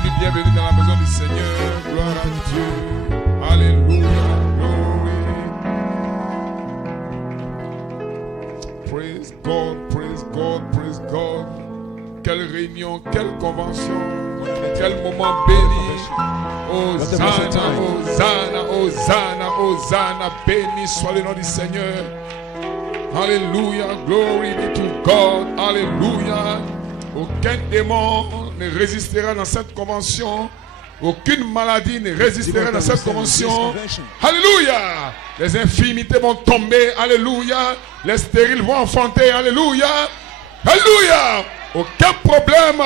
Bienvenue, bienvenue dans la maison du Seigneur. Gloire à Dieu. Alléluia. Glory. Praise God, praise God, praise God. Quelle réunion, quelle convention, quel moment béni. Hosanna, Hosanna, Hosanna, Hosanna. Béni soit le nom du Seigneur. Alléluia, glory be to God. Alléluia. Aucun démon ne résistera dans cette convention. Aucune maladie ne résistera dans cette convention. Alléluia. Les infirmités vont tomber. Alléluia. Les stériles vont enfanter. Alléluia. Alléluia. Aucun problème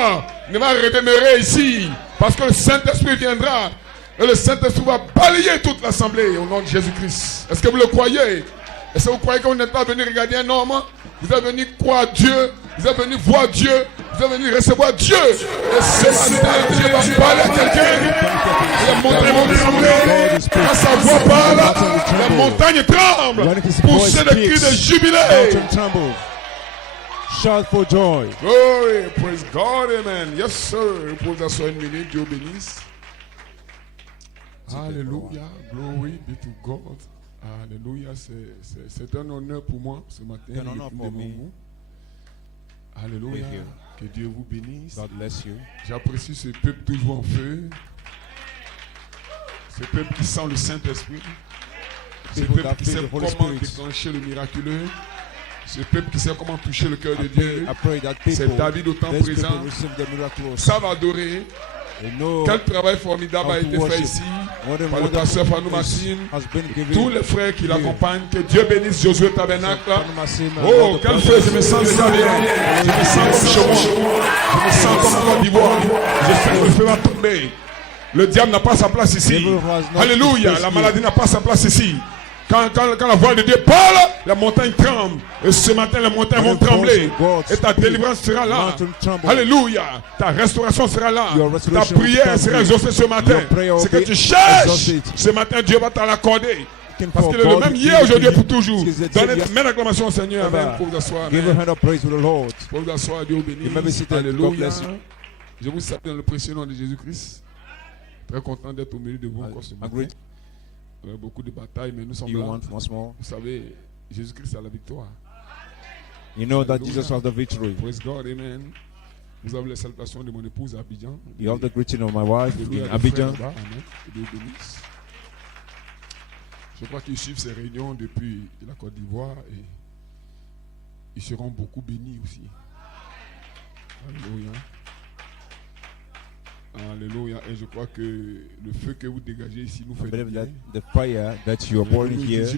ne va redémarrer ici. Parce que le Saint-Esprit viendra. Et le Saint-Esprit va balayer toute l'assemblée au nom de Jésus-Christ. Est-ce que vous le croyez? Est-ce que vous croyez que vous n'êtes pas venu regarder un homme? Vous êtes venu croire Dieu. Vous êtes venu voir Dieu. Vous êtes venu recevoir Dieu. Et ce matin, Dieu va parler à quelqu'un. Les montagnes vont trembler. Quand sa voix parle, les montagnes tremblent. Poussez des cris de jubilé. Shout for joy. Glory, praise God, amen. Yes, sir. Vous pouvez vous asseoir une minute, Dieu bénisse. Alléluia, glory be to God. Alléluia, c'est un honneur pour moi ce matin. Un honneur pour moi. Alléluia, que Dieu vous bénisse. God bless you. J'apprécie ce peuple toujours en feu. Ce peuple qui sent le Saint-Esprit. Ce peuple qui sait comment déclencher le miraculeux. Ce peuple qui sait comment toucher le cœur de Dieu. C'est David au temps présent. Savent adorer. Quel travail formidable a été fait ici par le pasteur Fanou Massine. Tous les frères qui l'accompagnent. Que Dieu bénisse Josué Tabernacle. Oh, quel feu, je me sens déjà bien. Je me sens comme chez moi. Je me sens comme Côte d'Ivoire. Je sais que le feu va tomber. Le diable n'a pas sa place ici. Alléluia. La maladie n'a pas sa place ici. Quand la voix de Dieu parle, la montagne tremble. Et ce matin, les montagnes vont trembler. Et ta délivrance sera là. Alléluia. Ta restauration sera là. Ta prière sera exaucée ce matin. Ce que tu cherches, ce matin, Dieu va t'en l'accorder. Parce qu'il est le même hier, aujourd'hui et pour toujours. Donnez une main d'acclamation au Seigneur. Amen. Pour vous asseoir. Pour vous asseoir, Dieu bénisse. Alléluia. Je vous salue dans le précieux nom de Jésus-Christ. Très content d'être au milieu de vous encore ce matin. Beaucoup de batailles, mais nous sommes là. Vous savez, Jésus-Christ a la victoire. You know that Jesus has the victory. Praise God, amen. Vous avez les salutations de mon épouse à Abidjan. You have the greeting of my wife in Abidjan. Amen. Dieu bénisse. Je crois qu'ils suivent ces réunions depuis la Côte d'Ivoire et ils seront beaucoup bénis aussi. Alléluia. Alléluia. Et je crois que le feu que vous dégagez ici nous fait I believe bien. that the fire that you are pouring here will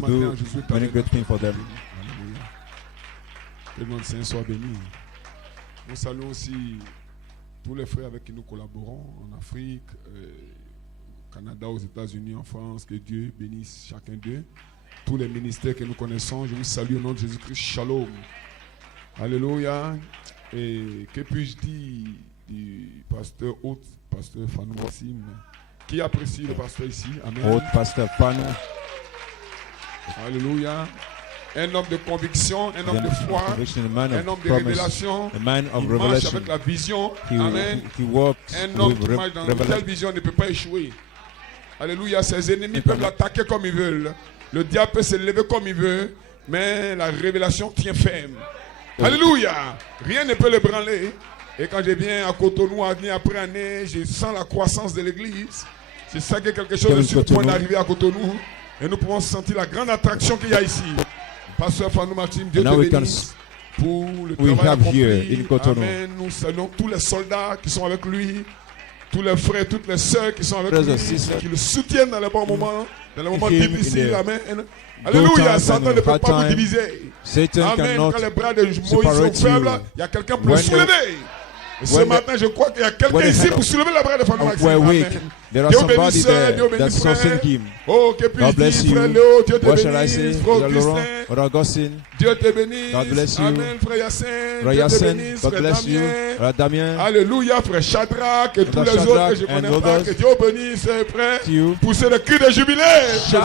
do many great things for them. Alléluia. Que le nom du Seigneur soit béni. Nous saluons aussi tous les frères avec qui nous collaborons en Afrique, au Canada, aux États-Unis, en France. Que Dieu bénisse chacun d'eux. Tous les ministères que nous connaissons, je vous salue au nom de Jésus-Christ. Shalom. Alléluia. Et que puis-je dire du pasteur hôte, pasteur Fanou Massim, qui apprécie le pasteur ici. Amen. Hôte, pasteur Fanou. Alléluia. Un homme de conviction, un homme de foi, un homme de révélation. Il marche avec la vision. Amen. Un homme qui marche dans une telle vision ne peut pas échouer. Alléluia. Ses ennemis peuvent l'attaquer comme ils veulent. Le diable peut se lever comme il veut, mais la révélation tient ferme. Alléluia. Rien ne peut le branler. Et quand je viens à Cotonou, année après année, je sens la croissance de l'église. Je sais que quelque chose est sur le point d'arriver à Cotonou. Et nous pouvons sentir la grande attraction qu'il y a ici. Pasteur Fanou Martin, Dieu te bénisse pour le travail accompli. Amen. Nous saluons tous les soldats qui sont avec lui. Tous les frères, toutes les sœurs qui sont avec lui. Qui le soutiennent dans les bons moments. Dans les moments difficiles. Amen. Alléluia. Satan ne peut pas vous diviser. Amen. Quand les bras de Moïse sont faibles, il y a quelqu'un pour le soulever. Et ce matin, je crois qu'il y a quelqu'un ici pour soulever la bras de Fanou Maxime. Amen. There are somebody there that's sustaining him. Oh, que God bless you. frère Léo, Dieu te What shall I say? bénisse, frère Brother Laurent, Augustin, Brother Augustine, Dieu te bénisse. God bless you. Amen, frère Yacine, Brother Dieu te Yassen, bénisse, God frère bless you. Damien. Brother Damien, Alléluia, frère Shadrach et tous les Shadrach autres que je and connais pas. others. Que Dieu bénisse, frère. you. Poussez le cri de jubilé. Shout.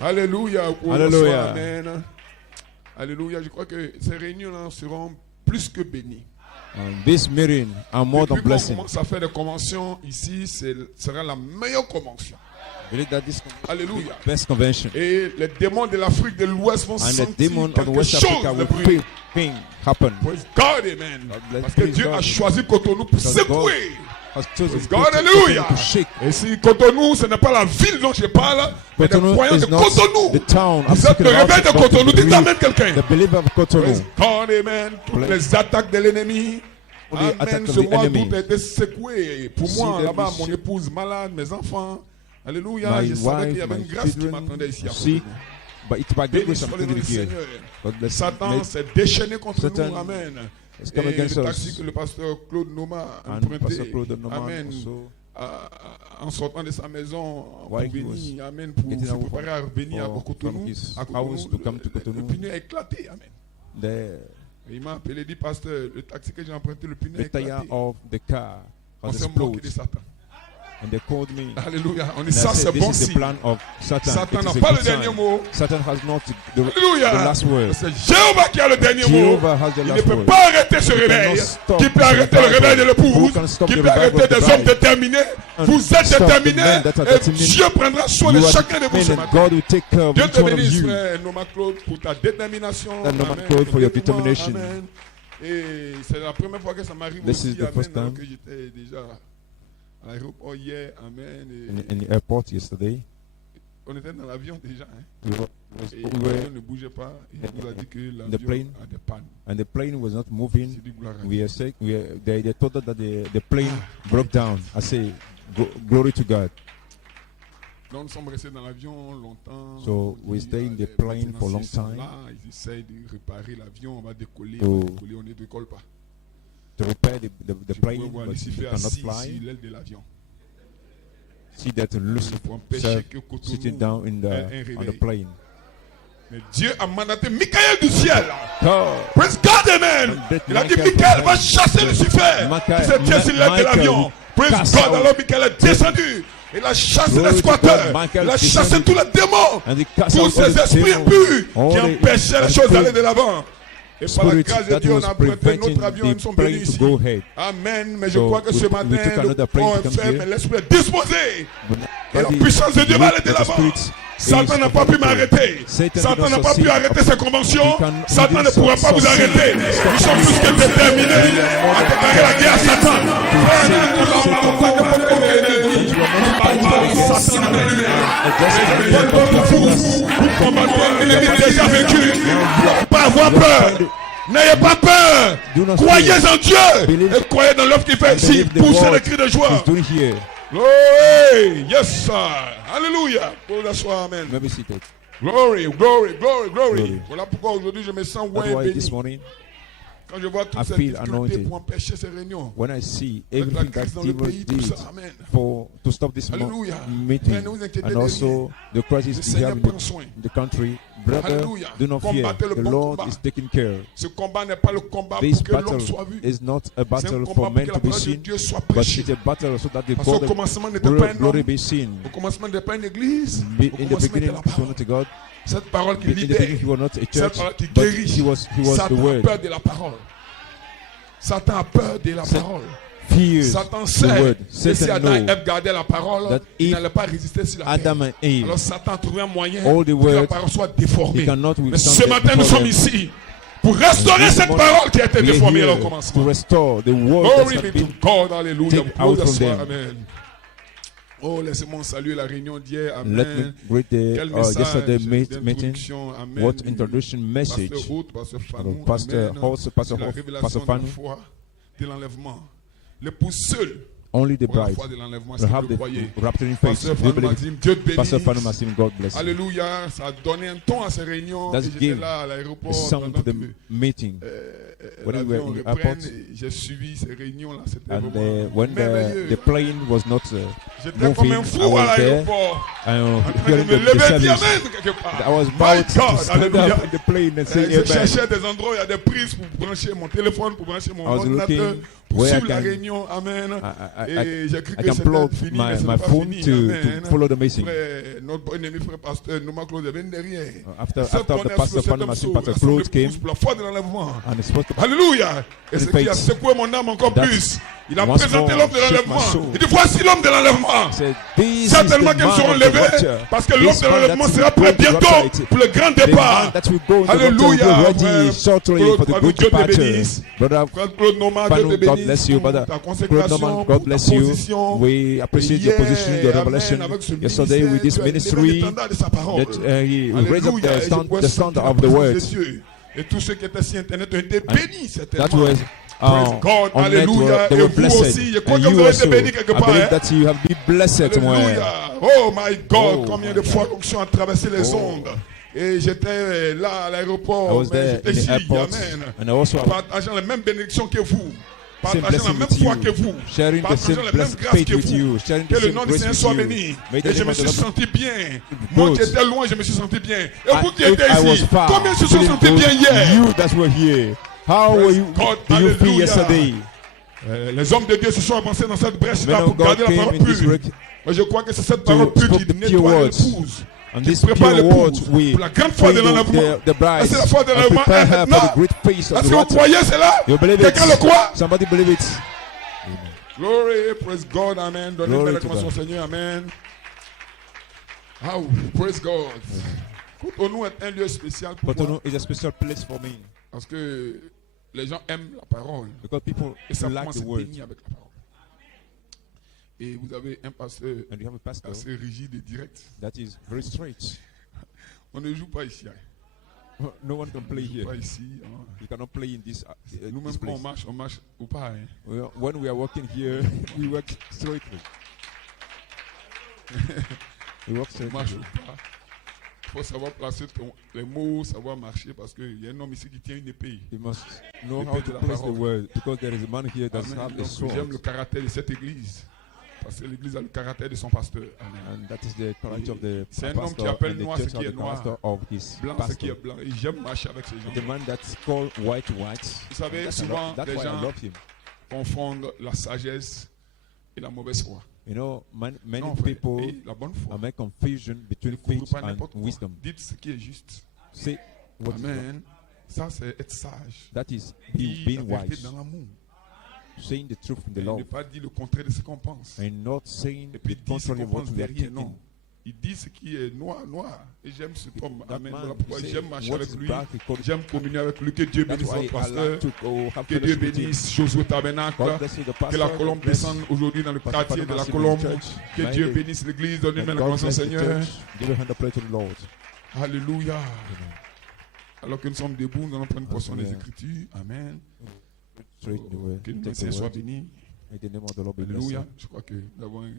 Alléluia. Alléluia. Amen. Alléluia. Je crois que ces réunions-là seront plus que bénies. This meeting are more than blessing. On commence à faire des conventions ici, sera la meilleure convention. Alléluia. Best convention. Et les démons de l'Afrique de l'Ouest vont sentir quelque chose de thing happen. Praise God, amen. Parce que Dieu a choisi Cotonou pour secouer. God, alléluia. Et si Cotonou, ce n'est pas la ville dont je parle, mais les croyants de Cotonou. Vous êtes le réveil de Cotonou. Dites amen quelqu'un. Praise God, amen. Toutes les attaques de l'ennemi. Amen. Ce mois d'août a été secoué. Pour moi, là-bas, mon épouse malade, mes enfants. Alléluia. Je savais qu'il y avait une grâce qui m'attendait ici à Cotonou. Satan s'est déchaîné contre nous. Amen. Et le taxi que le pasteur Claude Noma a emprunté, amen, en sortant de sa maison pour venir, amen, pour se préparer à revenir à Cotonou, le pneu a éclaté, amen. Et il m'a appelé, il dit, pasteur, le taxi que j'ai emprunté, le pneu a éclaté. On s'est moqué de Satan. And they called me. Alléluia. On dit ça, c'est bon signe. Satan n'a pas le dernier mot. Satan has not the last word. C'est Jéhovah qui a le dernier mot. Il ne peut pas arrêter ce réveil. Qui peut arrêter le réveil de l'épouse? Qui peut arrêter des hommes déterminés? Vous êtes déterminés et Dieu prendra soin de chacun de vous ce matin. Dieu te bénisse, frère Noma Claude, pour ta détermination. Amen. Et c'est la première fois que ça m'arrive aussi. Amen. Que j'étais déjà à l'aéroport hier, amen. In the airport yesterday. On était dans l'avion déjà. Hein? Et l'avion ne bougeait pas. Et il nous a dit que l'avion a des pannes. And the plane was not moving. We are sick. They told us that the plane broke down. I say, glory to God. Donc nous sommes restés dans l'avion longtemps. So we stayed in the plane for a long time. Là, ils essayent de réparer l'avion. On va décoller. On ne décolle pas. To repair the plane, but you cannot fly. See that Lucifer sitting down on the plane. Mais Dieu a mandaté Michael du ciel. Praise God, amen. Il a dit Michael va chasser Lucifer qui se tient sur l'aile de l'avion. Praise God. Alors Michael est descendu. Il a chassé les squatteurs. Il a chassé tous les démons. Tous ces esprits impurs qui empêchaient les choses d'aller de l'avant. Et par la grâce de Dieu, on a emprunté notre avion, ils sont venus ici. Amen. Mais je crois que ce matin, le pont est fait, mais l'esprit est disposé. Et la puissance de Dieu va aller de l'avant. Satan n'a pas pu m'arrêter. Satan n'a pas pu arrêter ces conventions. Satan ne pourra pas vous arrêter. Nous sommes plus que déterminés à préparer la guerre à Satan. Vous combattez l'ennemi déjà vécu. Pas avoir peur. N'ayez pas peur. Croyez en Dieu et croyez dans l'œuvre qu'il fait ici. Poussez le cri de joie. Glory, yes sir. Hallelujah. Amen. Glory, glory, glory, glory. Voilà pourquoi aujourd'hui je me sens béni. Quand je vois toutes ces difficultés pour empêcher ces réunions. When I see everything that devil did to stop this meeting, and also the crisis we have in the country, brother, do not fear. The Lord is taking care. Ce combat n'est pas le combat pour que l'homme soit vu. Is not a battle for men to be seen, but it's a battle so that the glory be seen. Au commencement n'était pas une église. In the beginning, it was not a God. Cette parole qui libère, cette parole qui guérit. Satan a peur de la parole. Satan a peur de la parole. Satan sait que si Adam et Ève gardaient la parole, ils n'allaient pas résister sur la terre. Alors Satan a trouvé un moyen pour que la parole soit déformée. Mais ce matin, nous sommes ici pour restaurer cette parole qui a été déformée au commencement. Glory be to God, hallelujah. Amen. Oh, laissez-moi saluer la réunion d'hier. Amen. Let me greet the yesterday meeting. Amen. What introduction message? Pastor Fanu. De l'enlèvement. L'épouse seule. Only the bride will have the rapturing faith. Pastor Fanu Massim, God bless you. Alléluia. Ça a donné un ton à ces réunions. J'étais là à l'aéroport. Sound to the meeting. When we were in the airport, j'ai suivi ces réunions là. C'était and when the plane was not moving. I was there. Hearing the service. I was about to stand up in the plane and say amen. Cherchais des endroits où il y a des prises pour brancher mon téléphone, pour brancher mon ordinateur, pour suivre la réunion. Amen. Et j'ai cru que c'était fini, mais ce n'est pas fini. To follow the message. Notre bon ami frère pasteur Nouma Claude est venu derrière. After the pastor, Pastor Claude came. La foi de l'enlèvement. And Alléluia. Et ce qui a secoué mon âme encore plus. Il a présenté l'homme de l'enlèvement. Il dit voici l'homme de l'enlèvement. Certainement qu'ils seront levés parce que l'homme de l'enlèvement sera prêt bientôt pour le grand départ. Alléluia. Dieu te bénisse. Claude Norman, Dieu te bénisse. Ta consécration, God bless ta you. position. We appreciate your position, your revelation. Yesterday with this ministry that he raised up the standard of the word. Et tous ceux qui étaient sur Internet ont été bénis certainement. That was Praise God, Alléluia. Et vous aussi, je crois que vous avez été bénis quelque part. I believe that you have been blessed somewhere. Oh my God, combien de fois que je suis traversé les ondes. Et j'étais là à l'aéroport, j'étais ici, amen. Partageant les mêmes bénédictions que vous. Partageant la même foi que vous. Partageant la même grâce que vous. Que le nom du Seigneur soit béni. Et je me suis senti bien. Moi qui étais loin, je me suis senti bien. Et vous qui étiez ici, combien se sont sentis bien hier? You that were here. How were you? Do you feel yesterday? Les hommes de Dieu se sont avancés dans cette brèche-là pour garder la parole pure. Mais je crois que c'est cette parole pure qui nettoie l'épouse. And this pure words we la grande foi de l'enlèvement. The bride. C'est la foi de l'enlèvement. Est-ce que vous croyez cela? Quelqu'un le croit? Somebody believe it. Glory, praise God, amen. Donnez une belle acclamation au Seigneur, amen. Oh, praise God. Cotonou est un lieu spécial pour moi. Cotonou is a special place for me. Parce que les gens aiment la parole. Because people like the word. Avec la parole. Et vous avez un pasteur assez rigide et direct. That is very straight. On ne joue pas ici. No one can play here. Pas ici. You cannot play in this. Nous-mêmes quand on marche ou pas. When we are working here, we work straightly. We work straightly. Marche ou pas. Il faut savoir placer les mots, savoir marcher parce qu'il y a un homme ici qui tient une épée. You must know how to place the word because there is a man here that has a sword. J'aime le caractère de cette église. Parce que l'église a le caractère de son pasteur. And that is the character of the c'est un homme qui appelle noir ce qui est noir, blanc ce qui est blanc. Et j'aime marcher avec ces gens. The man that's called white. Vous savez, souvent les gens confondent la sagesse et la mauvaise foi. You know, many people make confusion between faith and wisdom. Dites ce qui est juste. Say what Amen. Ça c'est être sage. That is being wise. Dans l'amour. Saying the truth in the law. Il ne pas dire le contraire de ce qu'on pense. And not saying the contrary of what we are thinking. Il dit ce qui est noir. Et j'aime cet homme. Amen. Voilà pourquoi j'aime marcher avec lui. J'aime communier avec lui. Que Dieu bénisse son pasteur. Que Dieu bénisse Josué Tabernacle. Que la colombe descende aujourd'hui dans le quartier de la colombe. Que Dieu bénisse l'église. Donnez-moi la grâce au Seigneur. Alléluia. Alors que nous sommes debout, nous allons prendre une portion des Écritures. Amen. Que le Seigneur soit béni. Alléluia. Je crois que nous avons un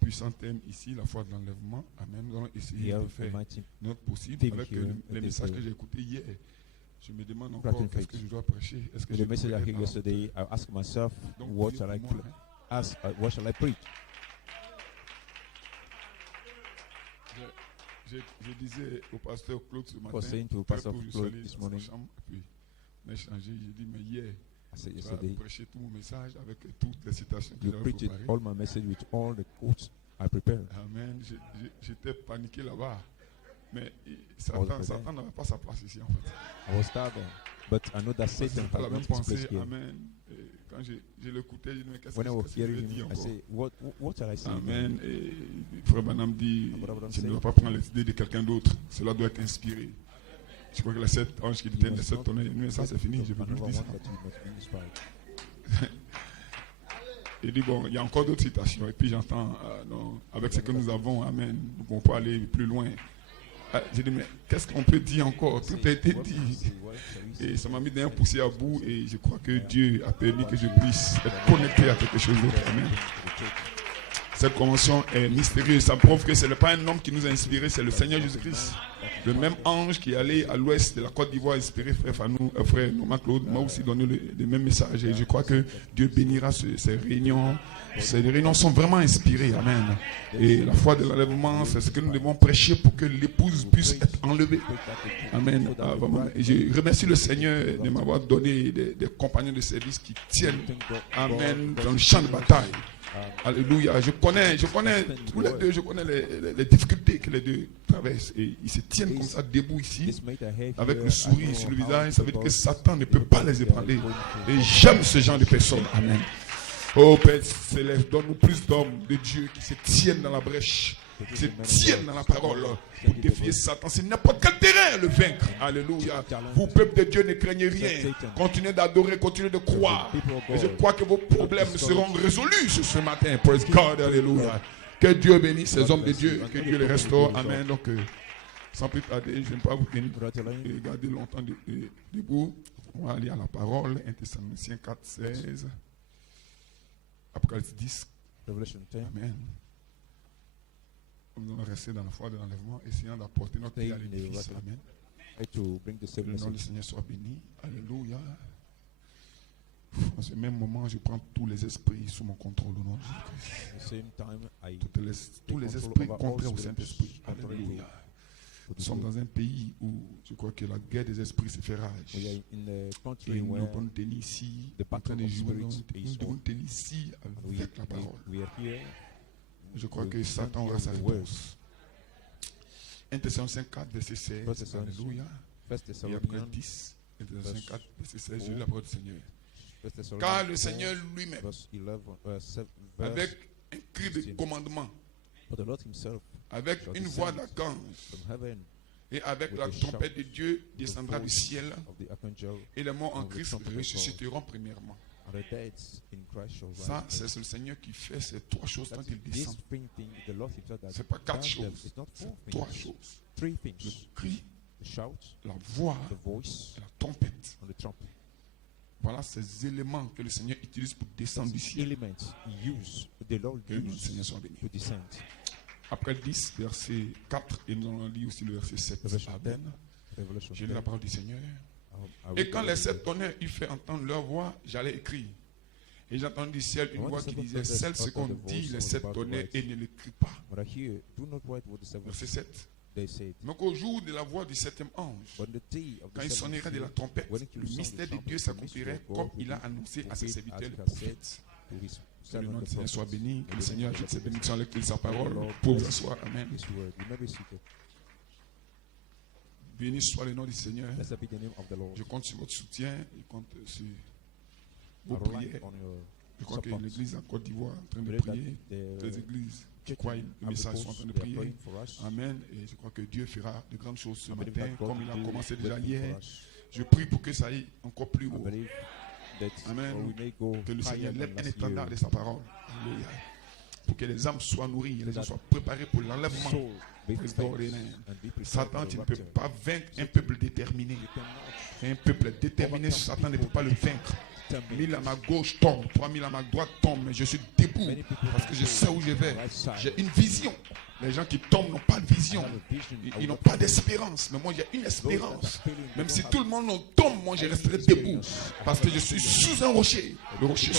puissant thème ici, la foi de l'enlèvement. Amen. Nous allons essayer de faire notre possible avec les messages que j'ai écoutés hier. Je me demande encore qu'est-ce que je dois prêcher. Est-ce que the message I heard yesterday, I asked myself, what shall I preach? Je disais au pasteur Claude ce matin, on a échangé, j'ai dit, mais hier, j'ai prêché tout mon message avec toutes les citations que j'avais préparées. All my message with all the quotes I prepared. Amen. J'étais paniqué là-bas. Mais Satan n'avait pas sa place ici en fait. I was starving, but I know that Satan has not his place here. Amen. Et quand je l'écoutais, je me disais, qu'est-ce que je dis encore? I say, what shall I say? Amen. Et Frère Branham dit, je ne dois pas prendre les idées de quelqu'un d'autre. Cela doit être inspiré. Je crois que les 7 anges qui étaient les 7 tonnerres, mais ça c'est fini, je ne veux plus dire ça. Il dit, bon, il y a encore d'autres citations. Et puis j'entends, non, avec ce que nous avons, amen, nous ne pouvons pas aller plus loin. J'ai dit, mais qu'est-ce qu'on peut dire encore? Tout a été dit. Et ça m'a mis d'un poussé à bout. Et je crois que Dieu a permis que je puisse être connecté à quelque chose d'autre. Amen. Cette convention est mystérieuse. Ça prouve que ce n'est pas un homme qui nous a inspiré, c'est le Seigneur Jésus-Christ. Le même ange qui est allé à l'ouest de la Côte d'Ivoire inspirer frère Norman Claude m'a aussi donné le même message. Et je crois que Dieu bénira ces réunions. Ces réunions sont vraiment inspirées. Amen. Et la foi de l'enlèvement, c'est ce que nous devons prêcher pour que l'épouse puisse être enlevée. Amen. Et je remercie le Seigneur de m'avoir donné des compagnons de service qui tiennent. Amen. Dans le champ de bataille. Alléluia. Je connais tous les deux, je connais les difficultés que les deux traversent. Et ils se tiennent comme ça debout ici, avec le sourire sur le visage. Ça veut dire que Satan ne peut pas les ébranler. Et j'aime ce genre de personnes. Amen. Oh Père Céleste, donne-nous plus d'hommes de Dieu qui se tiennent dans la brèche, qui se tiennent dans la parole pour défier Satan. C'est n'importe quel terrain le vaincre. Alléluia. Vous, peuple de Dieu, ne craignez rien. Continuez d'adorer, continuez de croire. Et je crois que vos problèmes seront résolus ce matin. Praise God. Alléluia. Que Dieu bénisse ces hommes de Dieu, que Dieu les restaure. Amen. Donc, sans plus tarder, je ne vais pas vous tenir et garder longtemps debout. On va aller à la parole. 1 Thessaloniciens 4, 16. Apocalypse 10. Amen. Nous allons rester dans la foi de l'enlèvement, essayant d'apporter notre vie à l'édifice. Amen. Que le nom du Seigneur soit béni. Alléluia. En ce même moment, je prends tous les esprits sous mon contrôle au nom de Jésus-Christ. Tous les esprits contraires au Saint-Esprit. Alléluia. Nous sommes dans un pays où je crois que la guerre des esprits se fait rage. Et nous devons tenir ici, en train de jouer, nous devons tenir ici avec la parole. Je crois que Satan aura sa réponse. 1 Thessaloniciens 4, verset 16. Alléluia. Et après 10, 1 Thessaloniciens 4, verset 16, je lis la parole du Seigneur. Car le Seigneur lui-même, avec un cri de commandement, avec une voix d'archange et avec la trompette de Dieu descendra du ciel et les morts en Christ ressusciteront premièrement. Ça, c'est le Seigneur qui fait ces trois choses quand il descend. Ce n'est pas quatre choses, c'est trois choses. Le cri, la voix et la trompette. Voilà ces éléments que le Seigneur utilise pour descendre du ciel. Que le Seigneur soit béni. Après le 10, verset 4, et nous allons lire aussi le verset 7. Amen. J'ai lu la parole du Seigneur. Et quand les sept tonnerres eurent fait entendre leur voix, j'allais écrire. Et j'ai entendu du ciel une voix qui disait: celle ce qu'on dit, les sept tonnerres, et ne l'écrit pas. Verset 7. Mais qu'au jour de la voix du septième ange, quand il sonnerait de la trompette, le mystère de Dieu s'accomplirait comme il a annoncé à ses serviteurs les prophètes. Que le nom du Seigneur soit béni, que le Seigneur ajoute ses bénédictions avec sa parole pour vous asseoir. Amen. Béni soit le nom du Seigneur. Je compte sur votre soutien, je compte sur vos prières. Je crois que l'église en Côte d'Ivoire est en train de prier. Les églises qui croient le message sont en train de prier. Amen. Et je crois que Dieu fera de grandes choses ce matin, comme il a commencé déjà hier. Je prie pour que ça aille encore plus haut. Amen. Que le Seigneur lève un étendard de sa parole. Alléluia. Pour que les âmes soient nourries, les âmes soient préparées pour l'enlèvement. Satan, tu ne peux pas vaincre un peuple déterminé. Un peuple déterminé, Satan ne peut pas le vaincre. 1000 à ma gauche tombent, 3000 à ma droite tombent, mais je suis debout parce que je sais où je vais. J'ai une vision. Les gens qui tombent n'ont pas de vision. Ils n'ont pas d'espérance. Mais moi, j'ai une espérance. Même si tout le monde tombe, moi, je resterai debout parce que je suis sous un rocher. Le rocher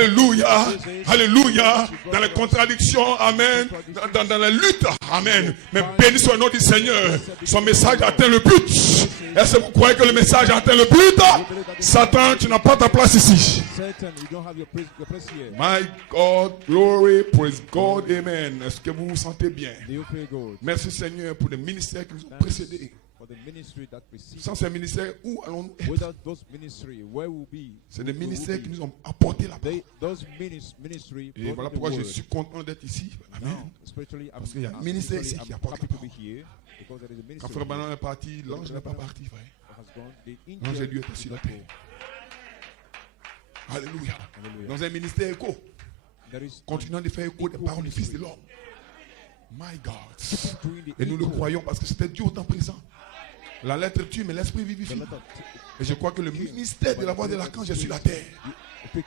Alléluia, alléluia, dans les contradictions, amen, dans la lutte, amen. Mais béni soit le nom du Seigneur. Son message atteint le but. Est-ce que vous croyez que le message atteint le but? Satan, tu n'as pas ta place ici. My God, glory, praise God, amen. Est-ce que vous vous sentez bien? Merci Seigneur pour les ministères qui nous ont précédés. Sans ces ministères, où allons-nous être? C'est des ministères qui nous ont apporté la parole. Et voilà pourquoi je suis content d'être ici. Amen. Parce qu'il y a un ministère ici qui apporte la parole. Quand Frère Branham est parti, l'ange n'est pas parti. L'ange est Dieu est sur la terre. Alléluia. Dans un ministère écho, continuant de faire écho des paroles du Fils de l'homme. My God. Et nous le croyons parce que c'était Dieu au temps présent. La lettre tue, mais l'esprit vivifie. Et je crois que le ministère de la voix de l'archange est sur la terre.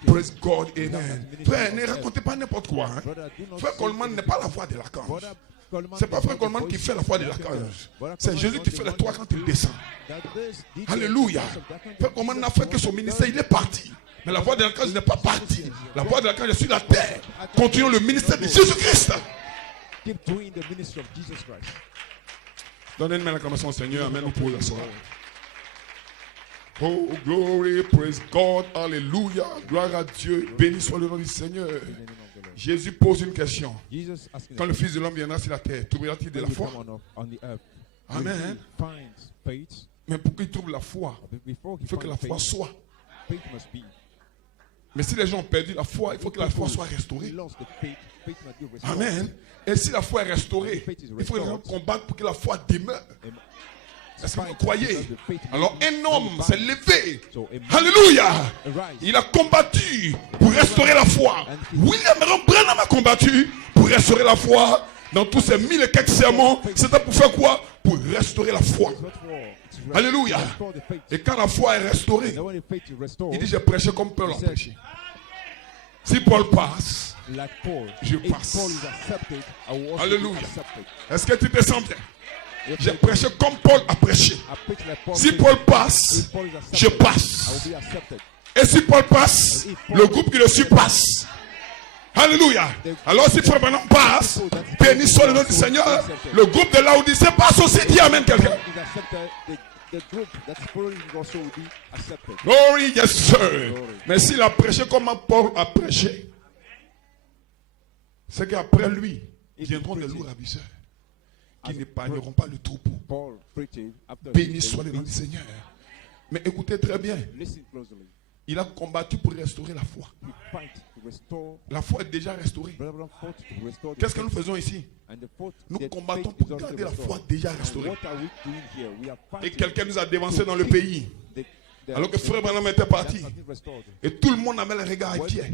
Praise God, amen. Frère, ne racontez pas n'importe quoi. Hein. Frère Coleman n'est pas la voix de l'archange. C'est pas Frère Coleman qui fait la voix de l'archange. C'est Jésus qui fait les toits quand il descend. Alléluia. Frère Coleman n'a fait que son ministère, il est parti. Mais la voix de l'archange n'est pas partie. La voix de l'archange est sur la terre. Continuons le ministère de Jésus-Christ. Donnez une main à l'acclamation au Seigneur. Amen. Nous pouvons l'asseoir. Oh, glory, praise God. Alléluia. Gloire à Dieu. Béni soit le nom du Seigneur. Jésus pose une question. Quand le Fils de l'homme viendra sur la terre, trouvera-t-il de la foi? Amen. Mais pour qu'il trouve la foi, il faut que la foi soit. Mais si les gens ont perdu la foi, il faut que la foi soit restaurée. Amen. Et si la foi est restaurée, il faut combattre pour que la foi demeure. Est-ce que vous croyez? Alors un homme s'est levé. Alléluia. Il a combattu pour restaurer la foi. William Branham a combattu pour restaurer la foi. Dans tous ces 1000 et quelques sermons, c'était pour faire quoi? Pour restaurer la foi. Alléluia. Et quand la foi est restaurée, il dit j'ai prêché comme Paul a prêché. Si Paul passe, je passe. Alléluia. Est-ce que tu te sens bien? J'ai prêché comme Paul a prêché. Si Paul passe, je passe. Et si Paul passe, le groupe qui le suit passe. Alléluia. Alors si Frère Branham passe, béni soit le nom du Seigneur, le groupe de Laodicée passe aussi. Dis amen quelqu'un. Glory, yes sir. Mais s'il a prêché comme Paul a prêché, c'est qu'après lui viendront des loups ravisseurs qui n'épargneront pas le troupeau. Béni soit le nom du Seigneur. Mais écoutez très bien. Il a combattu pour restaurer la foi. La foi est déjà restaurée. Qu'est-ce que nous faisons ici? Nous combattons pour garder la foi déjà restaurée. Et quelqu'un nous a dévancé dans le pays. Alors que Frère Branham était parti. Et tout le monde avait le regard inquiet.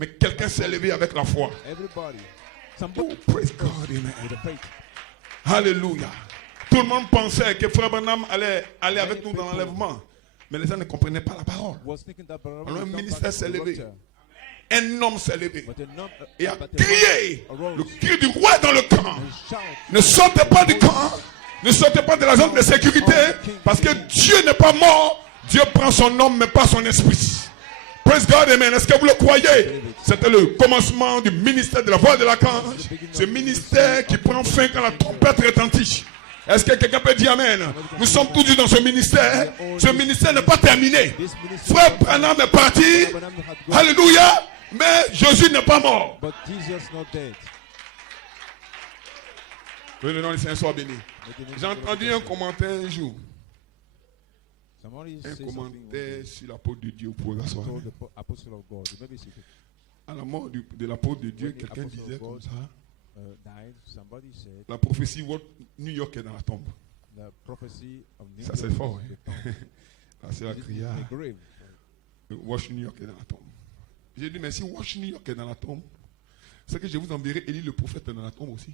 Mais quelqu'un s'est levé avec la foi. Oh, praise God, amen. Alléluia. Tout le monde pensait que Frère Branham allait avec nous dans l'enlèvement. Mais les gens ne comprenaient pas la parole. Alors un ministère s'est levé. Un homme s'est levé et a crié le cri du roi dans le camp. Ne sortez pas du camp. Ne sortez pas de la zone de sécurité. Parce que Dieu n'est pas mort. Dieu prend son homme mais pas son esprit. Praise God, amen. Est-ce que vous le croyez? C'était le commencement du ministère de la voix de l'archange. Ce ministère qui prend fin quand la trompette retentit. Est-ce que quelqu'un peut dire amen? Nous sommes tous dans ce ministère. Ce ministère n'est pas terminé. Frère Branham est parti. Alléluia. Mais Jésus n'est pas mort. Que le nom du Seigneur soit béni. J'ai entendu un commentaire un jour. Un commentaire sur l'apôtre de Dieu pour la soirée. À la mort de l'apôtre de Dieu, quelqu'un disait comme ça. La prophétie, New York est dans la tombe. Ça c'est fort. Hein? Là c'est la criade. Watch New York est dans la tombe. J'ai dit, mais si Watch New York est dans la tombe, c'est que je vous enverrai Élie le prophète dans la tombe aussi.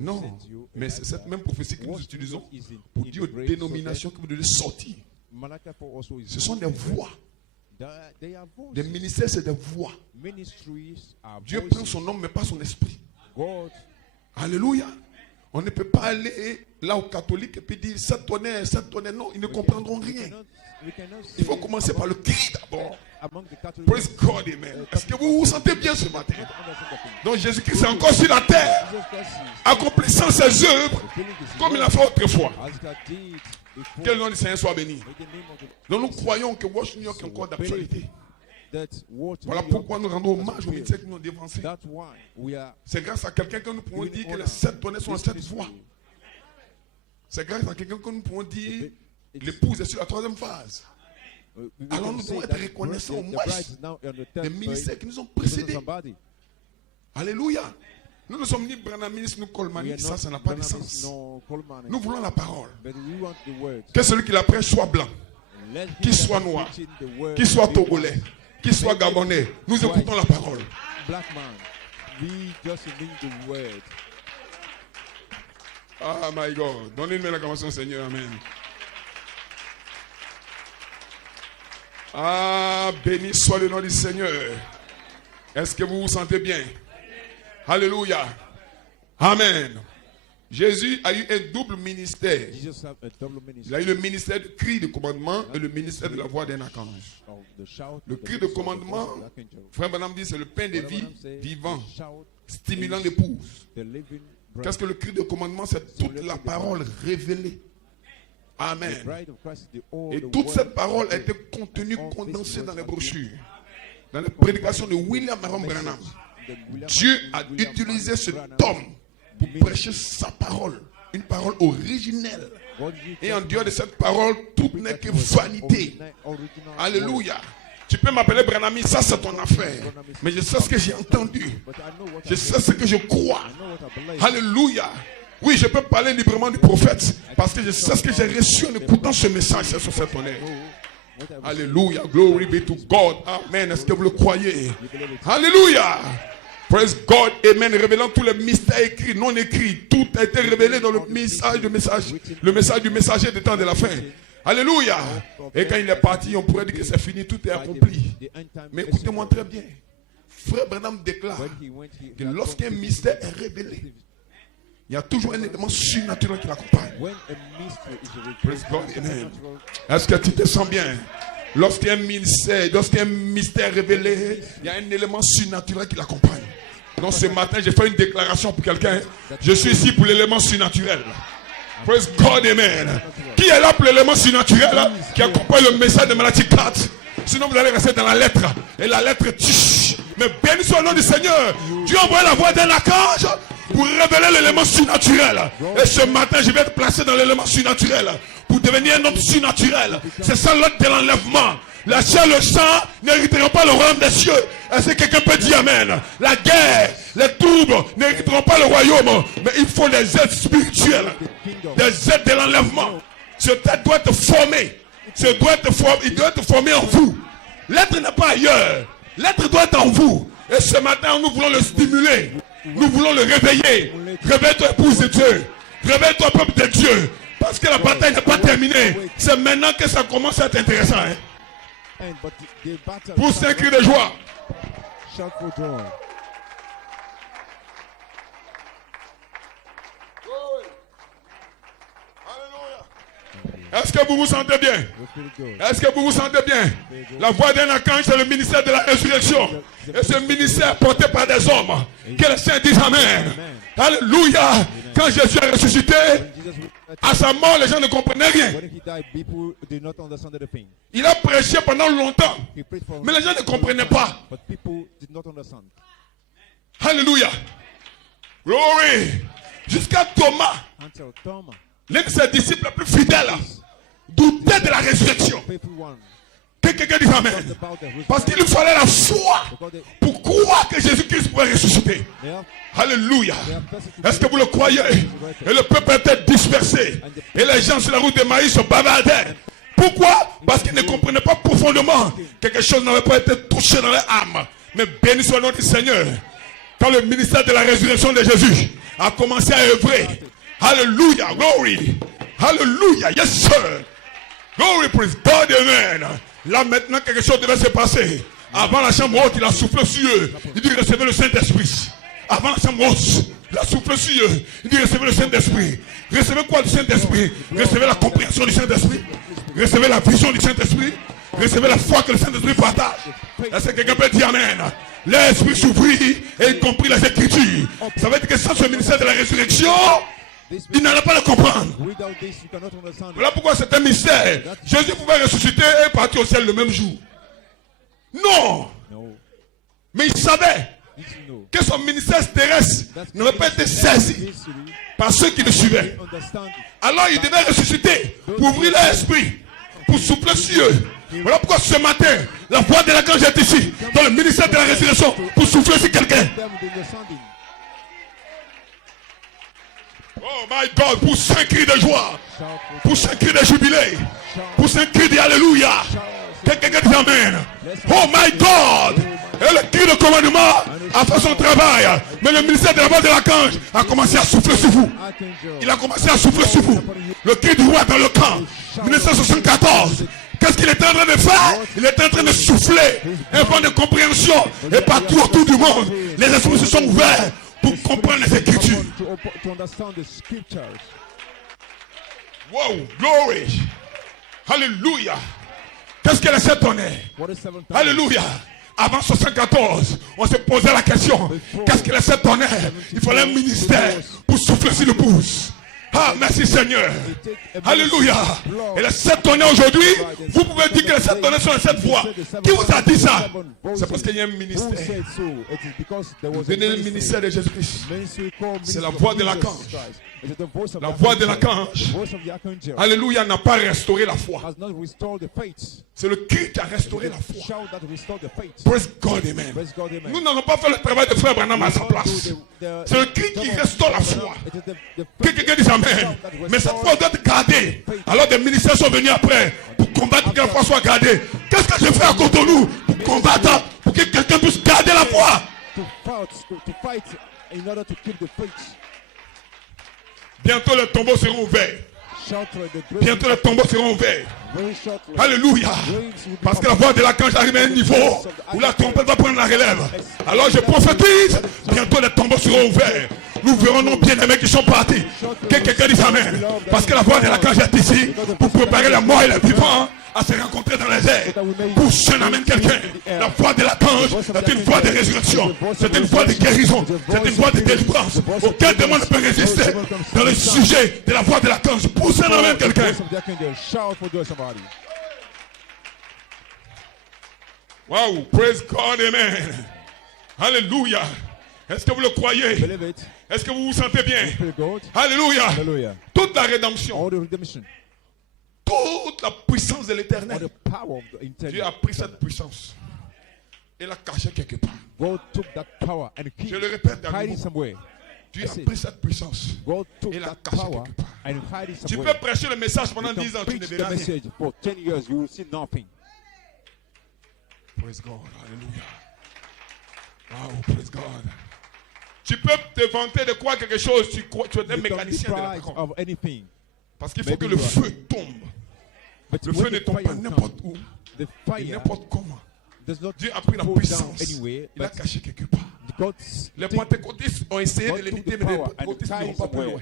Non, mais c'est cette même prophétie que nous utilisons pour dire aux dénominations que vous devez sortir. Ce sont des voix. Des ministères, c'est des voix. Dieu prend son nom, mais pas son esprit. Alléluia. On ne peut pas aller là aux catholiques et puis dire 7 tonnerres. Non, ils ne comprendront rien. Il faut commencer par le cri d'abord. Praise God, amen. Est-ce que vous vous sentez bien ce matin? Donc Jésus-Christ est encore sur la terre, accomplissant ses œuvres comme il a fait autrefois. Que le nom du Seigneur soit béni. Donc nous croyons que Watch New York est encore d'actualité. Voilà pourquoi nous rendons hommage aux ministères qui nous ont dévancés. C'est grâce à quelqu'un que nous pouvons dire que les 7 tonnerres sont en 7 voies. C'est grâce à quelqu'un que nous pouvons dire l'épouse est sur la 3e phase. Alors nous devons être reconnaissants au moins des ministères qui nous ont précédés. Alléluia. Nous ne sommes ni Branhamis, ni Coleman. Ça n'a pas de sens. Nous voulons la parole. Que celui qui la prêche soit blanc, qu'il soit noir, qu'il soit togolais, qu'il soit gabonais. Nous écoutons la parole. Ah my God. Donnez une acclamation au Seigneur. Amen. Ah, béni soit le nom du Seigneur. Est-ce que vous vous sentez bien? Alléluia. Amen. Jésus a eu un double ministère. Il a eu le ministère de cri de commandement et le ministère de la voix d'un archange. Le cri de commandement, Frère Branham dit, c'est le pain de vie vivant, stimulant l'épouse. Qu'est-ce que le cri de commandement? C'est toute la parole révélée. Amen. Et toute cette parole a été contenue, condensée dans les brochures, dans les prédications de William Marion Branham. Dieu a utilisé cet homme pour prêcher sa parole, une parole originelle. Et en dehors de cette parole, tout n'est que vanité. Alléluia. Tu peux m'appeler Branhami, ça c'est ton affaire. Mais je sais ce que j'ai entendu. Je sais ce que je crois. Alléluia. Oui, je peux parler librement du prophète parce que je sais ce que j'ai reçu en écoutant ce message sur cette honneur. Alléluia. Glory be to God. Amen. Est-ce que vous le croyez? Alléluia. Praise God. Amen. Révélant tous les mystères écrits, non écrits. Tout a été révélé dans le message du messager des temps de la fin. Alléluia. Et quand il est parti, on pourrait dire que c'est fini, tout est accompli. Mais écoutez-moi très bien. Frère Branham déclare que lorsqu'un mystère est révélé, il y a toujours un élément surnaturel qui l'accompagne. Praise God. Amen. Est-ce que tu te sens bien? Lorsqu'un mystère est révélé, il y a un élément surnaturel qui l'accompagne. Donc ce matin, j'ai fait une déclaration pour quelqu'un. Je suis ici pour l'élément surnaturel. Praise God, amen. Qui est là pour l'élément surnaturel qui accompagne le message de Malachie 4? Sinon vous allez rester dans la lettre. Et la lettre tue. Mais béni soit le nom du Seigneur. Dieu a envoyé la voix d'un archange pour révéler l'élément surnaturel. Et ce matin, je vais être placé dans l'élément surnaturel pour devenir un homme surnaturel. C'est ça l'ordre de l'enlèvement. La chair et le sang n'hériteront pas le royaume des cieux. Est-ce que quelqu'un peut dire amen? La guerre, les troubles n'hériteront pas le royaume. Mais il faut des aides spirituelles, des aides de l'enlèvement. Ce tête doit être formé. Il doit être formé en vous. L'être n'est pas ailleurs. L'être doit être en vous. Et ce matin, nous voulons le stimuler. Nous voulons le réveiller. Réveille-toi, épouse de Dieu. Réveille-toi, peuple de Dieu. Parce que la bataille n'est pas terminée. C'est maintenant que ça commence à être intéressant. Hein? Pousse un cri de joie. Est-ce que vous vous sentez bien? Est-ce que vous vous sentez bien? La voix d'un archange, c'est le ministère de la résurrection. Et ce ministère porté par des hommes. Que les saints disent amen. Alléluia. Quand Jésus a ressuscité, à sa mort, les gens ne comprenaient rien. Il a prêché pendant longtemps. Mais les gens ne comprenaient pas. Alléluia. Glory. Jusqu'à Thomas, l'un de ses disciples les plus fidèles, doutait de la résurrection. Que quelqu'un dise amen. Parce qu'il lui fallait la foi pour croire que Jésus-Christ pourrait ressusciter. Alléluia. Est-ce que vous le croyez? Et le peuple était dispersé. Et les gens sur la route de Maïs se bavardaient. Pourquoi? Parce qu'ils ne comprenaient pas profondément. Quelque chose n'avait pas été touché dans leur âme. Mais béni soit le nom du Seigneur. Quand le ministère de la résurrection de Jésus a commencé à œuvrer. Alléluia. Glory. Alléluia. Yes sir. Glory, praise God, amen. Là maintenant quelque chose devait se passer. Avant la chambre haute, il a soufflé sur eux. Il dit recevez le Saint-Esprit. Avant la chambre haute, La souffleture. Il dit recevez le Saint-Esprit. Recevez quoi du Saint-Esprit? Recevez la compréhension du Saint-Esprit. Recevez la vision du Saint-Esprit. Recevez la foi que le Saint-Esprit partage. Est-ce que quelqu'un peut dire amen? L'Esprit s'ouvrit et y compris les Écritures. Ça veut dire que sans ce ministère de la résurrection, il n'allait pas le comprendre. Voilà pourquoi c'est un mystère. Jésus pouvait ressusciter et partir au ciel le même jour. Non. Mais il savait que son ministère terrestre n'avait pas été saisi par ceux qui le suivaient. Alors il devait ressusciter pour ouvrir l'esprit, pour souffler sur eux. Voilà pourquoi ce matin, la voix de l'archange est ici, dans le ministère de la résurrection, pour souffler sur quelqu'un. Oh my God, pour 5 cris de joie, pour 5 cris de jubilé, pour 5 cris de alléluia. Quelqu'un dit amen. Oh my God. Et le cri de commandement a fait son travail. Mais le ministère de la voix de l'archange a commencé à souffler sur vous. Il a commencé à souffler sur vous. Le cri du roi dans le camp. 1974. Qu'est-ce qu'il était en train de faire? Il était en train de souffler un vent de compréhension. Et partout autour du monde, les esprits se sont ouverts pour comprendre les Écritures. Wow, glory. Hallelujah. Qu'est-ce qu'elle essaie de donner? Alléluia. Avant 74, on se posait la question. Qu'est-ce qu'elle essaie de donner? Il fallait un ministère pour souffler sur le pouce. Ah, merci Seigneur. Alléluia. Et les 7 tonnées aujourd'hui, vous pouvez dire que les 7 tonnées sont les 7 voix. Qui vous a dit ça? C'est parce qu'il y a un ministère. Vous donnez le ministère de Jésus-Christ. C'est la voix de l'archange. La voix de l'archange. Alléluia n'a pas restauré la foi. C'est le cri qui a restauré la foi. Praise God, amen. Nous n'allons pas faire le travail de frère Branham à sa place. C'est le cri qui restaure la foi. Que quelqu'un dise amen. Mais cette foi doit être gardée. Alors des ministères sont venus après pour combattre que la foi soit gardée. Qu'est-ce que je fais à côté de nous pour combattre, pour que quelqu'un puisse garder la foi? Bientôt les tombeaux seront ouverts. Bientôt les tombeaux seront ouverts. Alléluia. Parce que la voix de l'archange arrive à un niveau où la trompette va prendre la relève. Alors je prophétise, bientôt les tombeaux seront ouverts. Nous verrons nos bien-aimés qui sont partis. Que quelqu'un dise amen. Parce que la voix de l'archange est ici pour préparer les morts et les vivants à se rencontrer dans les airs. Pousse un amen quelqu'un. La voix de l'archange est une voix de résurrection. C'est une voix de guérison. C'est une voix de délivrance. Aucun démon ne peut résister dans le sujet de la voix de l'archange. Pousse un amen quelqu'un. Wow, praise God, amen. Alléluia. Est-ce que vous le croyez? Est-ce que vous vous sentez bien? Alléluia. Toute la rédemption. Toute la puissance de l'éternel. Dieu a pris cette puissance et l'a cachée quelque part. Je le répète à nouveau. Dieu a pris cette puissance et l'a cachée quelque part. Tu peux prêcher le message pendant 10 ans, tu ne verras rien. Praise God, alléluia. Wow, praise God. Tu peux te vanter de croire quelque chose, tu es un mécanicien de la parole. Parce qu'il faut que le feu tombe. Le feu ne tombe pas n'importe où, et n'importe comment. Dieu a pris la puissance, il l'a caché quelque part. Les pentecôtistes ont essayé de l'éviter, mais les pentecôtistes n'ont pas plus loin.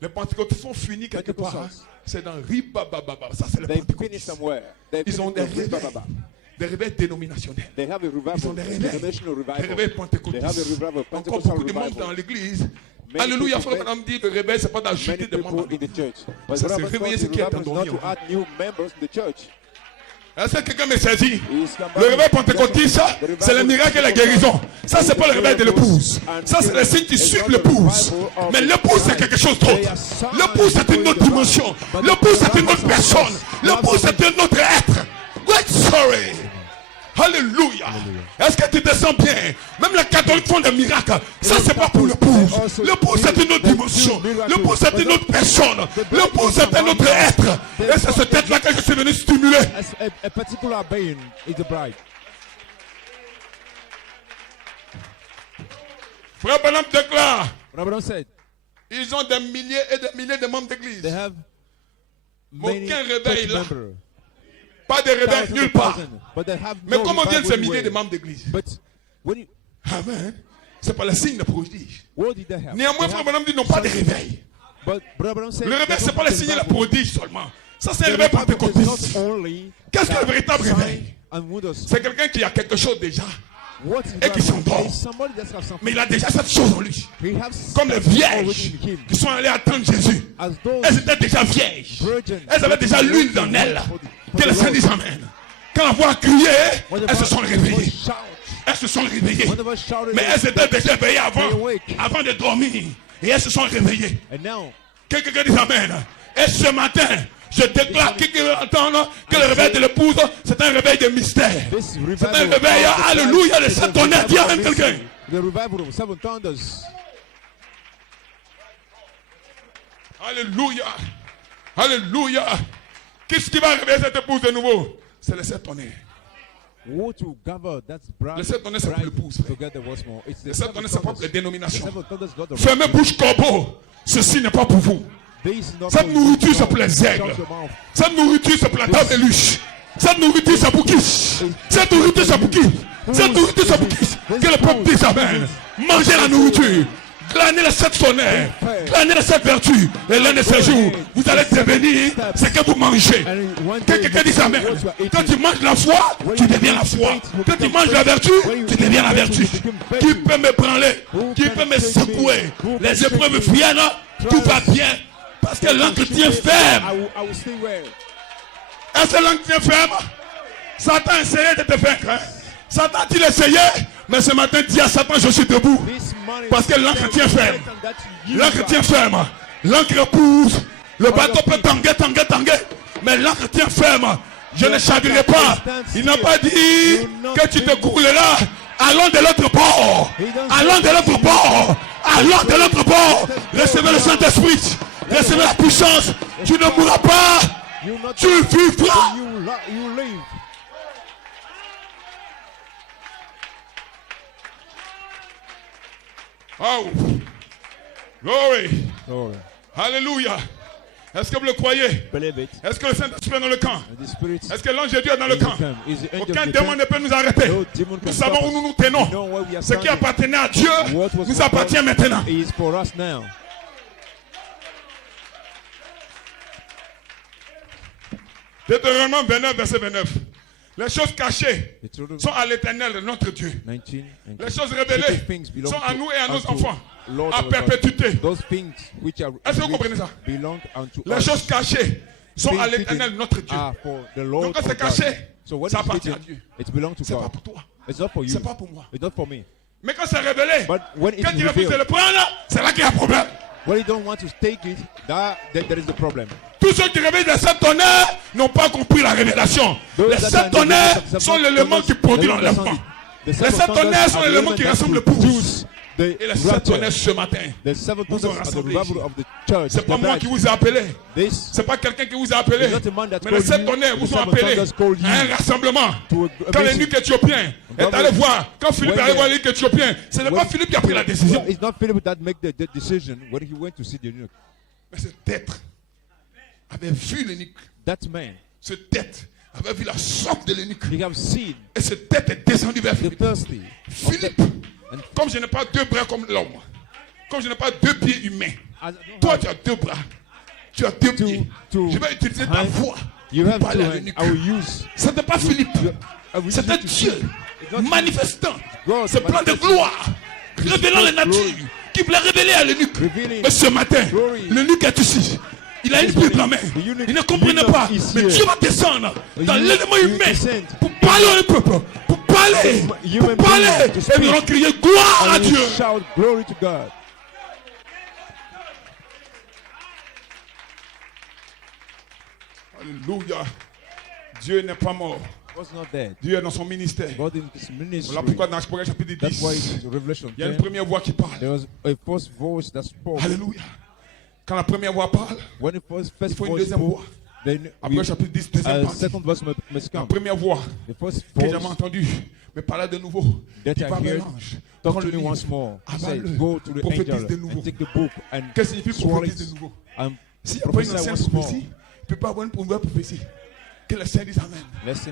Les pentecôtistes sont finis quelque part. C'est dans Ribababa. Ça, c'est les pentecôtistes. Ils ont des réveils dénominationnels. Ils ont des réveils pentecôtistes. Encore beaucoup de membres dans l'église. Alléluia, frère Madame dit le réveil, c'est pas d'ajouter des membres. C'est se réveiller ce qui est endormi. Est-ce que quelqu'un me saisit? Le réveil pentecôtiste, c'est le miracle et la guérison. Ça, c'est pas le réveil de l'épouse. Ça, c'est le signe qui suit l'épouse. Mais l'épouse, c'est quelque chose d'autre. L'épouse, c'est une autre dimension. L'épouse, c'est une autre personne. L'épouse, c'est un autre être. Great story. Alléluia. Est-ce que tu te sens bien? Même les catholiques font des miracles. Ça, c'est pas pour l'épouse. L'épouse, c'est une autre dimension. L'épouse, c'est une autre personne. L'épouse, c'est un autre être. Et c'est cette être-là que je suis venu stimuler. Frère Branham déclare, ils ont des milliers et des milliers de membres d'église. Aucun réveil là. Pas de réveil nulle part. Mais comment viennent ces milliers de membres d'église? Amen. C'est pas le signe de prodige. What did they have? Néanmoins, frère Branham dit non pas de réveil. Le réveil, c'est pas le signe de la prodige seulement. Ça, c'est un réveil pentecôtiste. Qu'est-ce que le véritable réveil? C'est quelqu'un qui a quelque chose déjà et qui s'endort. Mais il a déjà cette chose en lui. Comme les vierges qui sont allées attendre Jésus. Elles étaient déjà vierges. Elles avaient déjà l'huile dans elles. Que le Seigneur dise Amen. Quand la voix a crié, elles se sont réveillées. Elles se sont réveillées. Mais elles étaient déjà éveillées avant de dormir. Et elles se sont réveillées. Quelqu'un dit Amen. Et ce matin, je déclare qui veut entendre que le réveil de l'épouse, c'est un réveil de mystère. C'est un réveil, alléluia, de sept tonnerres. Dis Amen quelqu'un. Alléluia. Alléluia. Qu'est-ce qui va réveiller cette épouse de nouveau? C'est les sept tonnerres. Les sept tonnerres, c'est pour l'épouse. Les sept tonnerres, c'est pour les dénominations. Fermez bouche corbeau. Ceci n'est pas pour vous. Cette nourriture, c'est pour les aigles. Cette nourriture, c'est pour la table de luche. Cette nourriture, c'est pour qui? Cette nourriture, c'est pour qui? Cette nourriture, c'est pour qui? Que le peuple dise Amen. Mangez la nourriture. Glanez les sept tonnerres. Glanez les sept vertus. Et l'un de ces jours, vous allez devenir ce que vous mangez. Quelqu'un dit Amen. Quand tu manges la foi, tu deviens la foi. Quand tu manges la vertu, tu deviens la vertu. Qui peut me branler? Qui peut me secouer? Les épreuves viennent, tout va bien. Parce que l'encre tient ferme. Est-ce que l'encre tient ferme? Satan a essayé de te vaincre. Hein? Satan a-t-il essayé? Mais ce matin, dis à Satan, je suis debout. Parce que l'encre tient ferme. L'encre tient ferme. L'encre pousse. Le bateau peut tanguer. Mais l'encre tient ferme. Je ne chavirerai pas. Il n'a pas dit que tu te couleras. Allons de l'autre bord. Allons de l'autre bord. Allons de l'autre bord. Recevez le Saint-Esprit. Recevez la puissance. Tu ne mourras pas. Tu vivras. Oh. Glory. Alléluia. Est-ce que vous le croyez? Est-ce que le Saint-Esprit est dans le camp? Est-ce que l'ange de Dieu est dans le camp? Aucun démon ne peut nous arrêter. Nous savons où nous nous tenons. Ce qui appartenait à Dieu nous appartient maintenant. Deutéronome 29, verset 29. Les choses cachées sont à l'Éternel, notre Dieu. Les choses révélées sont à nous et à nos enfants, à perpétuité. Est-ce que vous comprenez ça? Les choses cachées sont à l'Éternel, notre Dieu. Donc quand c'est caché, ça appartient à Dieu. C'est pas pour toi. C'est pas pour moi. Mais quand c'est révélé, quand il refuse de le prendre, c'est là qu'il y a un problème. When you don't want to take it, there is the problem. Tous ceux qui réveillent les sept tonnerres n'ont pas compris la révélation. Les sept tonnerres sont l'élément qui produit l'enlèvement. Les sept tonnerres sont l'élément qui rassemble le pouce. Et les sept tonnerres ce matin vous ont rassemblé. C'est pas moi qui vous ai appelé. C'est pas quelqu'un qui vous a appelé. Mais les sept tonnerres vous ont appelé à un rassemblement. Quand l'eunuque éthiopien est allé voir, quand Philippe est allé voir l'eunuque éthiopien, ce n'est pas Philippe qui a pris la décision. Mais cet être avait vu l'eunuque. Ce tête avait vu la soif de l'eunuque. Et ce tête est descendu vers Philippe. Philippe, comme je n'ai pas deux bras comme l'homme, comme je n'ai pas deux pieds humains, toi tu as deux bras, tu as deux pieds. Je vais utiliser ta voix pour parler à l'eunuque. Ce n'était pas Philippe, c'était Dieu manifestant ce plan de gloire, révélant la nature, qui voulait révéler à l'eunuque. Mais ce matin, l'eunuque est ici. Il a une Bible en main. Il ne comprenait pas. Mais Dieu va descendre dans l'élément humain pour parler au peuple. Pour parler. Pour parler. Et nous allons crier gloire à Dieu. Alléluia. Dieu n'est pas mort. Dieu est dans son ministère. Voilà pourquoi dans Exode chapitre 10, il y a une première voix qui parle. Alléluia. Quand la première voix parle, il faut une deuxième voix. Après chapitre 10, deuxième partie. La première voix que j'avais entendue me parlait de nouveau. Il parle de l'ange. Prends le livre, avale-le, prophétise de nouveau. Qu'est-ce que signifie prophétise de nouveau? S'il n'y a pas une ancienne prophétie, il ne peut pas avoir une nouvelle prophétie. Que les saints disent Amen.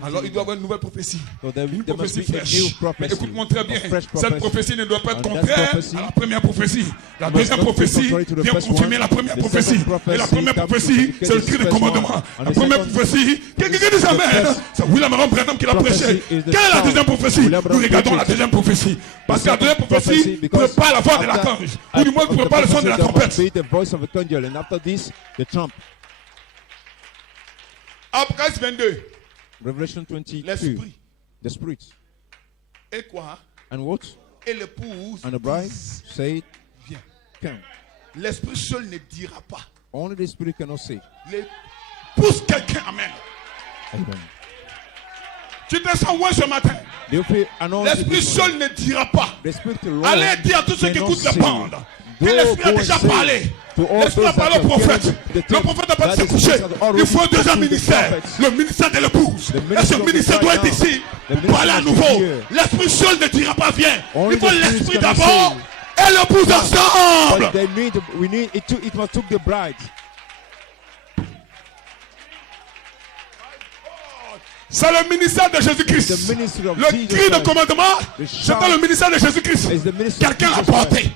Alors il doit y avoir une nouvelle prophétie. Une prophétie fraîche. Mais écoute-moi très bien. Cette prophétie ne doit pas être contraire à la première prophétie. La deuxième prophétie vient confirmer la première prophétie. Et la première prophétie, c'est le cri de commandement. La première prophétie, quelqu'un dit Amen. C'est William Aron Branham qui l'a prêché. Quelle est la deuxième prophétie? Nous regardons la deuxième prophétie. Parce que la deuxième prophétie ne prépare la voix de l'archange. Ou du moins ne prépare le son de la trompette. Apocalypse 22. Revelation 22. L'esprit. The Spirit. Et quoi? And what? Et l'épouse. And the bride said, viens. Come. L'esprit seul ne dira pas. Only the Spirit cannot say. Pousse quelqu'un, amen. Amen. Tu te sens loin ce matin. L'esprit seul ne dira pas. Allez dire à tous ceux qui écoutent la bande que l'esprit a déjà parlé. L'esprit a parlé au prophète. Le prophète n'a pas de se coucher. Il faut un deuxième ministère. Le ministère de l'épouse. Et ce ministère doit être ici pour parler à nouveau. L'esprit seul ne dira pas viens. Il faut l'esprit d'abord et l'épouse ensemble. It must took the bride. C'est le ministère de Jésus-Christ. Le cri de commandement, c'est le ministère de Jésus-Christ. Quelqu'un l'a porté.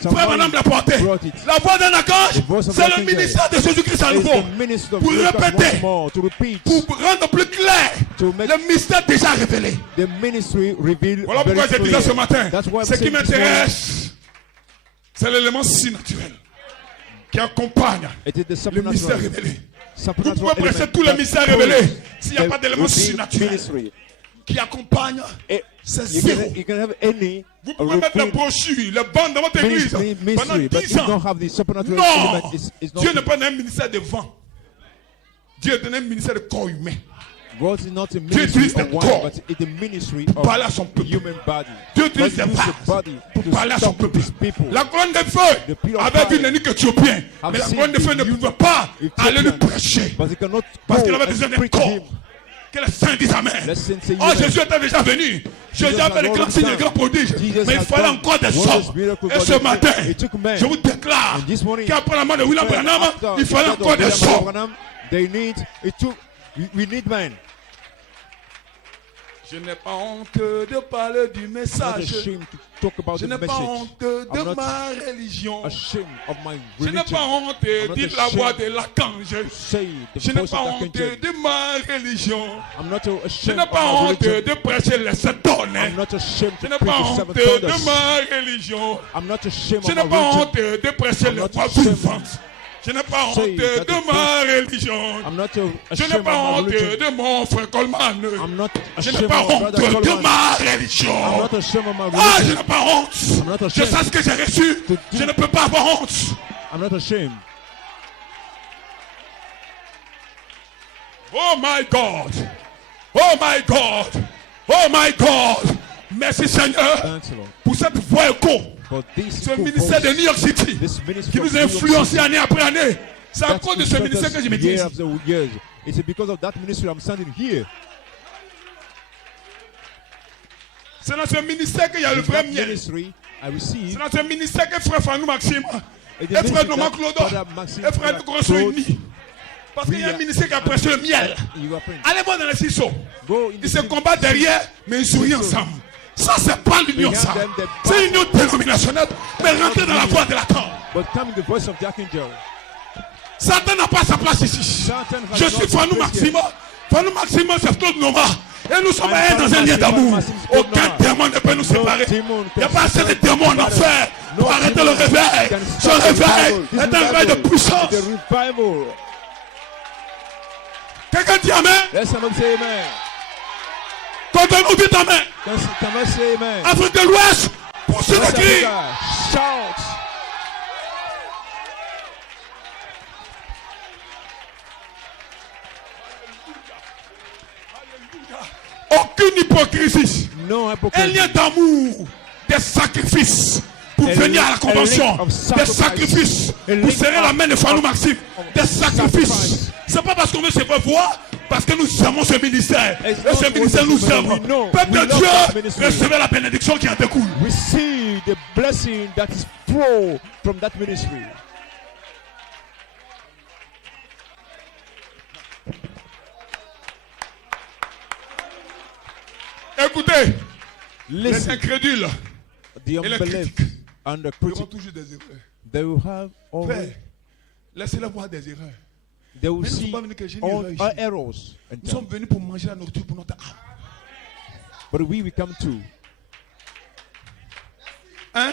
Frère Madame l'a porté. La voix d'un archange, c'est le ministère de Jésus-Christ à nouveau. Pour répéter, pour rendre plus clair le mystère déjà révélé. Voilà pourquoi je disais ce matin, ce qui m'intéresse, c'est l'élément surnaturel qui accompagne le mystère révélé. Vous pouvez prêcher tous les mystères révélés s'il n'y a pas d'élément surnaturel qui accompagne ces zéros. Vous pouvez mettre la brochure, les bandes dans votre église pendant 10 ans. Non, Dieu n'est pas un ministère de vent. Dieu est un ministère de corps humain. Dieu utilise des corps pour parler à son peuple. Dieu utilise des vases pour parler à son peuple. La colonne de feu avait vu l'ennemi éthiopien, mais la colonne de feu ne pouvait pas aller lui prêcher parce qu'il avait besoin d'un corps. Que les saints disent Amen. Oh, Jésus était déjà venu. Jésus avait les grands signes et les grands prodiges. Mais il fallait encore des hommes. Et ce matin, je vous déclare qu'après la mort de William Branham, il fallait encore des hommes. We need men. Je n'ai pas honte de parler du message. Je n'ai pas honte de ma religion. Je n'ai pas honte de dire la voix de l'archange. Je n'ai pas honte de ma religion. Je n'ai pas honte de prêcher les sept tonnes. Je n'ai pas honte de ma religion. Je n'ai pas honte de prêcher les trois vivantes. Je n'ai pas honte de ma religion. Je n'ai pas honte de mon frère Coleman. Je n'ai pas honte de ma religion. Ah, je n'ai pas honte. Je sais ce que j'ai reçu. Je ne peux pas avoir honte. I'm not ashamed. Oh my God. Oh my God. Oh my God. Merci Seigneur pour cette voix écho. Ce ministère de New York City qui nous a influencé année après année. C'est à cause de ce ministère que je me dis ici. It's because of that ministry I'm standing here. C'est dans ce ministère qu'il y a le vrai miel. C'est dans ce ministère que frère Fanou Maxime et frère Norman Clodo et frère Nicolas sont unis. Parce qu'il y a un ministère qui a prêché le miel. Allez voir dans les ciseaux. Ils se combattent derrière, mais ils sourient ensemble. Ça, c'est pas l'union, ça. C'est une union dénominationnelle, mais rentrez dans la voix de l'archange. Satan n'a pas sa place ici. Je suis Fanou Maxima. Fanou Maxima, c'est tout Noma. Et nous sommes dans un lien d'amour. Aucun démon ne peut nous séparer. Il n'y a pas assez de démons en enfer pour arrêter le réveil. Ce réveil est un réveil de puissance. Quelqu'un dit Amen. Quand on oublie ta main, Afrique de l'Ouest, poussez le cri. Aucune hypocrisie. Un lien d'amour, des sacrifices pour venir à la convention, des sacrifices pour serrer la main de Fanou Maxime, des sacrifices. C'est pas parce qu'on veut se faire voir, parce que nous aimons ce ministère. Et ce ministère nous aime. Peuple de Dieu, recevez la bénédiction qui en découle. Receive the blessing that is flow from that ministry. Écoutez, les Listen, incrédules the et les unbelief critiques and the auront critic, toujours des erreurs. they will have always, Frère, laissez-les voir des erreurs. they will Mais nous ne sommes see pas venus que j'ai une all erreur ici. our errors. And Nous sommes venus pour manger la nourriture pour notre âme. but we come to. Hein?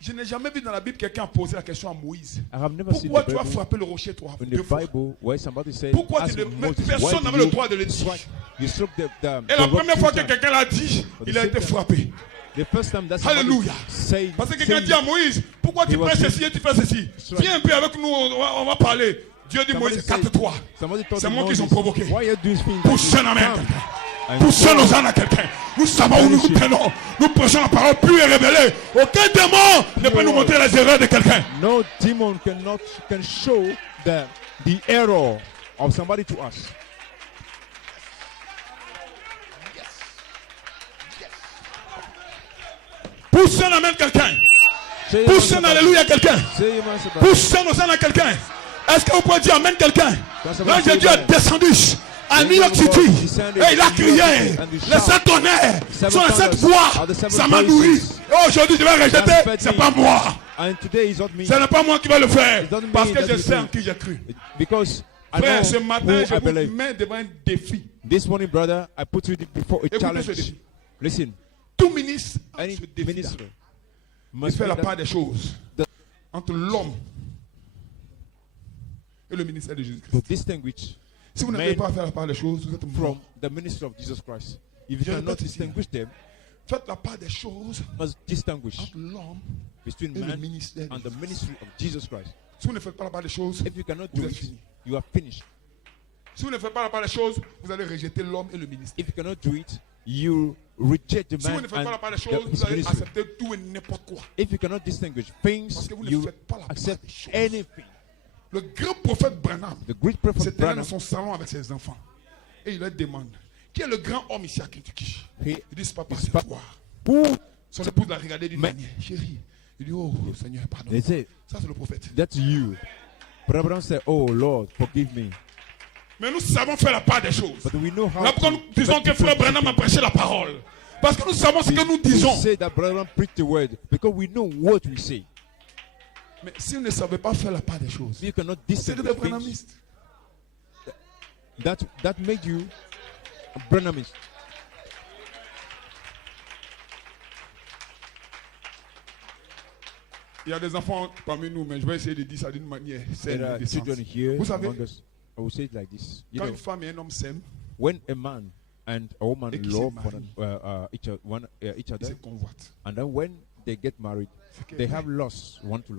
Je n'ai jamais vu dans la Bible quelqu'un poser la question à Moïse. I have never seen Pourquoi the tu as Bible, frappé le rocher toi in deux the fois? Bible where somebody said, Pourquoi ask tu ne... Moses, Personne why n'avait did le droit de le dire. you struck the Et la rock première two fois que times? quelqu'un l'a dit, il a été frappé. The first time that somebody Alléluia. said, Parce que quelqu'un dit à Moïse, pourquoi tu He was fais ceci et tu fais ceci? right. Viens un peu avec nous, on va parler. Dieu dit somebody Moïse, said- carte-toi. somebody told C'est moi Moses, qu'ils ont provoqué. why you doing things like Poussez this? la main à Come. quelqu'un. And Poussez nos ânes à quelqu'un. Nous savons où nous nous tenons. Nous prêchons la parole pure et révélée. Aucun démon ne peut nous montrer les erreurs de quelqu'un. No demon can show the error of somebody to us. Poussez la main de quelqu'un. Say Poussez amen, un alléluia à quelqu'un. say amen, somebody. Poussez nos ânes à quelqu'un. Est-ce que vous pouvez dire amen quelqu'un? L'ange de Dieu est descendu à New York City. Et il a crié. Les sept tonnerres sont les sept voix. Ça m'a nourri. Et aujourd'hui, je vais rejeter. C'est pas moi. And today is not me. Ce n'est pas moi qui vais le faire. It doesn't Parce mean que that je you sais en think. qui j'ai cru. Because I know Frère, ce matin, who je I vous believe. mets devant un défi. This morning, brother, I put you before a Écoutez challenge. ce défi. Listen, Tout ministre a any ce défi. minister Il must fait la make part des choses the- entre l'homme et le ministère de to Jésus-Christ. distinguish Si vous n'arrivez men pas à faire la part des choses, vous êtes mort. from the ministry of Jesus Christ. If you Je cannot répète ici. distinguish them, Faites la part des choses must distinguish entre l'homme between et le man ministère de and the Jésus. ministry of Jesus Christ. Si vous ne faites pas la part des choses, If you cannot vous do êtes it, fini. you are finished. Si vous ne faites pas la part des choses, vous allez rejeter l'homme et le ministère. If you cannot do it, you reject the Si vous man ne faites pas la part des and choses, his vous allez ministry. accepter tout et n'importe quoi. If you cannot distinguish Parce things, que vous ne you faites pas la part accept des choses. anything. Le grand prophète Branham, The great prophet c'était là dans Branham, son salon avec ses enfants. Et il leur demande, qui est le grand homme ici à Kentucky? he, Il dit, c'est papa, it's c'est pas- toi. who Son épouse l'a regardé d'une Mais- manière. Chérie, il dit, oh Seigneur, pardon. they say Ça, c'est le prophète. that's you. Brother said, "Oh Lord, forgive me." Mais nous savons faire la part des choses. But we know how Là pourquoi to nous disons make que frère people Branham a prêché la parole. Parce que nous savons ce que nous we disons. say that brother preach the word because we know what we say. Mais si vous ne savez pas faire la part des choses, If you cannot c'est distinguish des things, branhamistes. that made you a Branhamist. Il y a des enfants parmi nous, mais je vais essayer de dire ça d'une manière saine There et are décente. children here Vous savez, among us. I will say it like this: you quand know, une femme et un homme s'aiment, when a man and a woman Et qui love se each ils other, se convoitent. and then when they get married, C'est que- they have lost one to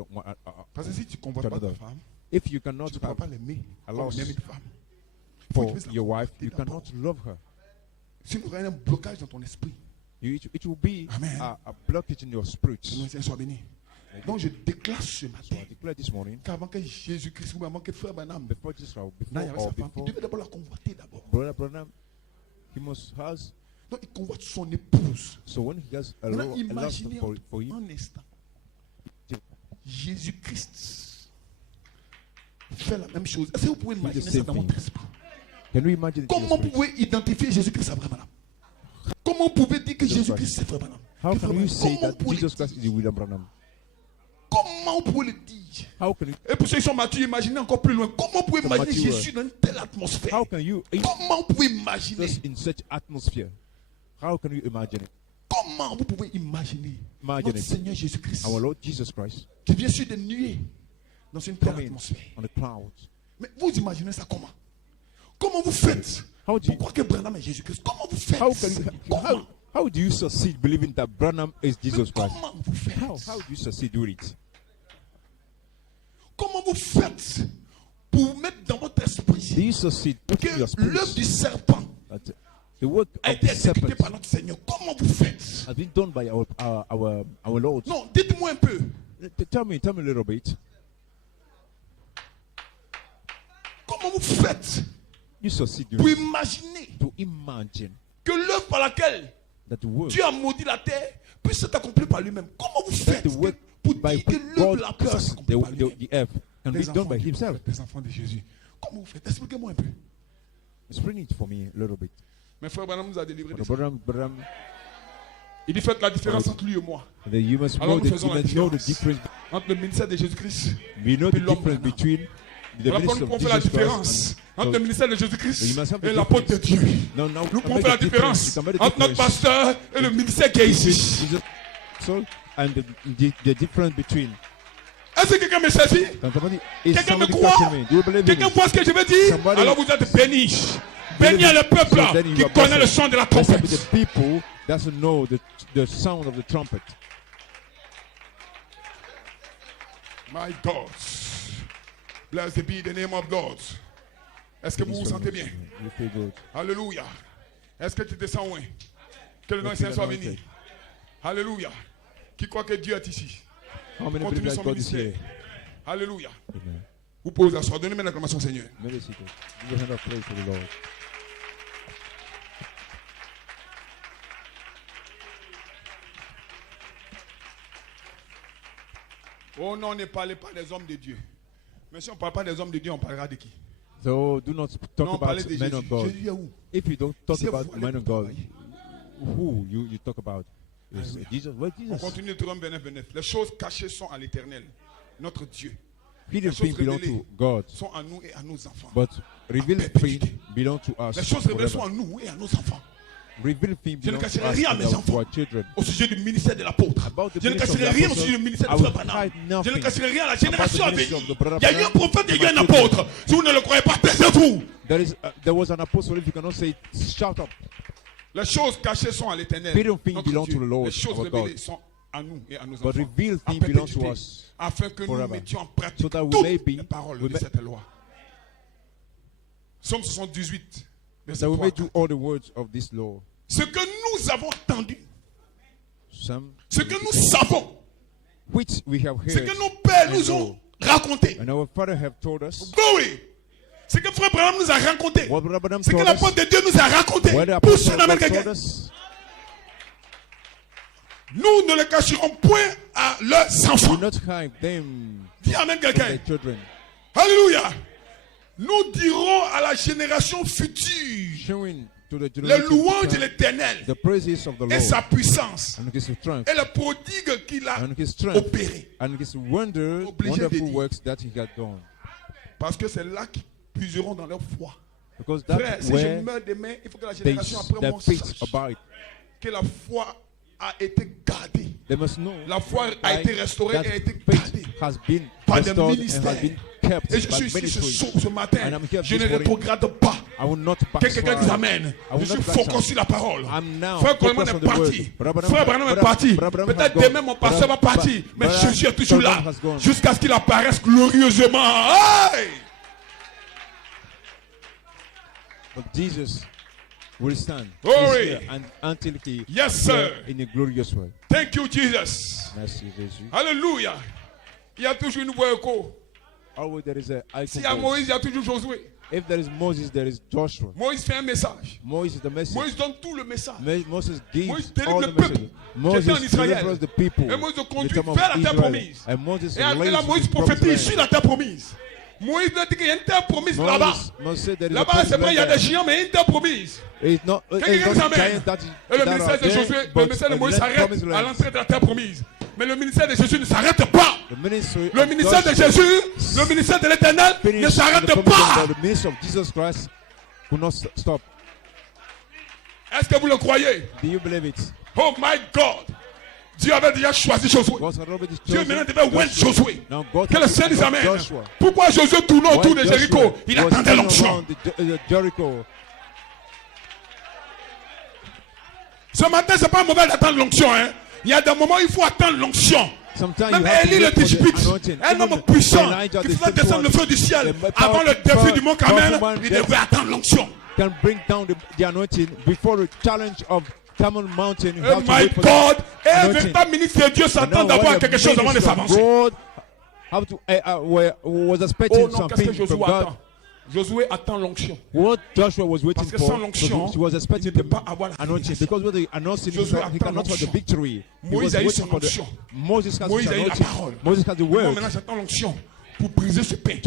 Parce que si tu ne convoites pas ta another. femme, If you cannot tu ne pourras have pas l'aimer comme allow on aime une femme. Il faut que tu for puisses la your wife, convoiter you d'abord. cannot love her. Sinon, il y aura un blocage dans ton esprit. It will be Amen. a blockage in your spirit. Que le Seigneur soit béni. Donc je déclare ce So matin I declare this morning, qu'avant que Jésus-Christ ou avant que frère Branham, before Jesus, non, il y before avait or sa femme, il before devait d'abord la convoiter d'abord. Brother Branham, he must has. Donc il convoite son épouse. So when he has a Maintenant, love imaginez for him, un instant. Jésus-Christ fait la même chose. Est-ce que vous pouvez imaginer ça dans votre esprit? can you imagine? it in your Comment vous spirit? pouvez identifier Jésus-Christ à frère Branham? Comment vous pouvez dire que Jesus Jésus-Christ c'est frère Branham? How Que frère can you Branham? say Comment that vous pouvez Jesus le Christ dire? is William Branham? Comment vous pouvez le dire? How can you? Et pour ceux qui sont matures, imaginez encore plus loin. Comment vous pouvez The imaginer mature. Jésus dans une telle atmosphère? How can you Comment vous pouvez imaginer? just in such atmosphere? How can you imagine it? Comment vous pouvez imaginer Imagine notre it. Seigneur Jésus-Christ Our Lord Jesus Christ qui vient sur des nuées dans une telle coming atmosphère? on the clouds. Mais vous imaginez ça comment? Comment vous faites How do pour you, croire que Branham est Jésus-Christ? Comment vous faites? how can you, Comment? how do you succeed believing that Branham is Mais Jesus Christ? comment vous faites? How do you succeed doing it? Comment vous faites pour mettre dans votre Do esprit you succeed putting your que l'œuvre spirit du serpent that the work a of été the exécutée serpent par notre Seigneur? Comment vous faites? has been done by our Lord? Non, dites-moi un peu. Tell me a little bit. Comment vous faites You succeed pour doing it. imaginer To imagine que l'œuvre par laquelle that the work Dieu a maudit la terre puisse être accomplie par lui-même? Comment vous that faites the work pour by dire que l'œuvre God de la peur curses s'accomplit par lui-même? the earth can be done by himself? Les enfants de Jésus. Comment vous faites? Expliquez-moi un peu. Explain it for me a little bit. Mais frère Branham nous a délivré de ça. Branham, il dit faites la différence entre lui et moi. You must Alors know nous faisons la the différence entre le ministère de Jésus-Christ We know et the l'homme. difference between the Alors ministry quand nous of pouvons faire la Jesus différence Christ entre le ministère de Jésus-Christ You must have the et l'apôtre de Dieu. Now, Nous pouvons faire la différence entre notre difference pasteur et le ministère qui est ici. Jesus and the difference between. Est-ce que quelqu'un me saisit? Quelqu'un me croit? Quelqu'un voit ce que je veux dire? Alors vous êtes bénis. Bénis le peuple qui connaît le son de la trompette. The people doesn't know the sound of the trumpet. My God. Blessed be the name of God. Est-ce que vous vous sentez bien? Alléluia. Est-ce que tu te sens loin? Que le nom du Seigneur soit béni. Alléluia. Qui croit que Dieu est ici? Continue son ministère. Alléluia. Vous pouvez vous asseoir. Donnez-moi l'acclamation, Seigneur. Oh non, ne parlez pas des hommes de Dieu. Mais si on ne parle pas des hommes de Dieu, on parlera de qui? So do not talk non, about men of God. Jésus est où? If you don't talk about men of God, who you talk about? Jesus. What Jesus? On continue Deutéronome 29. Les choses cachées sont à l'Éternel, notre Dieu. Hidden things belong to God. Sont à nous et à nos enfants. But revealed things belong to us. Les choses révélées sont à nous et à nos enfants. Revealed things Je ne belong to cacherai us rien à mes enfants au sujet du ministère de l'apôtre. Je ne cacherai rien au sujet du ministère de Frère Branham. Je ne cacherai rien à la génération à venir. Il y a eu un prophète et il y a eu un apôtre. Si vous ne le croyez pas, taisez-vous. There was an apostle. If you cannot say, shout up. Les choses cachées sont à l'Éternel. Les choses révélées sont à nous et à nos enfants. But revealed things belong to us. Afin que nous mettions en pratique toutes les paroles de cette loi. Psaume 78. That we may do all the words of this law. Ce que nous avons entendu, ce que nous savons, which we have heard, ce que nos pères nous ont raconté, and our father have told us, ce que Frère Branham nous a raconté, ce que us, l'apôtre de Dieu nous a raconté, pour son amène quelqu'un. Nous ne le cacherons point à leurs enfants. Dis amène quelqu'un. Alléluia. Nous dirons à la génération future les louanges de l'Éternel et sa puissance et le prodigue qu'il a opéré. Parce que c'est là qu'ils puiseront dans leur foi. Frère, si je meurs demain, il faut que la génération après moi sache que la foi a été gardée. La foi a été restaurée et a été gardée par le ministère. Et je suis ici ce matin. Je ne rétrograde pas. Que quelqu'un dise amen. Je suis focus sur la parole. Frère Coleman est parti. Frère Branham est parti. Peut-être demain mon pasteur va partir. Mais Jésus est toujours là. Jusqu'à ce qu'il apparaisse glorieusement. Hey! But Jesus will stand until he yes, sir. In a glorious way. Thank you, Jesus. Merci, Jésus. Alléluia. Il y a toujours une voix écho. Always there is a s'il y a Moïse, il y a toujours Josué. If there is Moses, there is Joshua. Moïse fait un message. Moïse is the message. Moïse donne tout le message. Moses gives Moïse all délivre the le peuple. Moses delivers the people. Et Moïse conduit vers la terre promise. Et là, Moïse prophétise sur la terre promise. Moïse a dit qu'il y a une terre promise là-bas. Là-bas, c'est vrai, il y a des géants, mais il y a une terre promise. Et le ministère de Josué, le ministère de Moïse s'arrête à l'entrée de la terre promise. Mais le ministère de Jésus ne s'arrête pas. Le ministère de Jésus, le ministère de l'Éternel ne s'arrête pas. The ministry of Jesus Christ will not stop. Est-ce que vous le croyez? Do you believe it? Oh my God. Dieu avait déjà choisi Josué. Dieu maintenant devait oindre Josué. Que le Seigneur dise amen. Pourquoi Josué tournait autour de Jéricho? Il attendait l'onction. Ce matin, ce n'est pas un moment d'attendre l'onction. Hein? Il y a des moments où il faut attendre l'onction. Même Élie le dispute. Un homme puissant qui faisait descendre le feu du ciel avant le défi du mont Carmel, il devait attendre l'onction. Can bring down the anointing before the challenge of Carmel Mountain. Oh my God! Et un véritable ministre de Dieu s'attend d'avoir quelque chose avant de s'avancer. Was expecting something from God. Josué attend l'onction. What Joshua was waiting for, sans l'onction, he was expecting il ne peut pas avoir la anointing because with the anointing he cannot have the victory. Moïse a eu son onction. Moses has la parole. Moses has the word. Maintenant j'attends l'onction pour briser ce pain,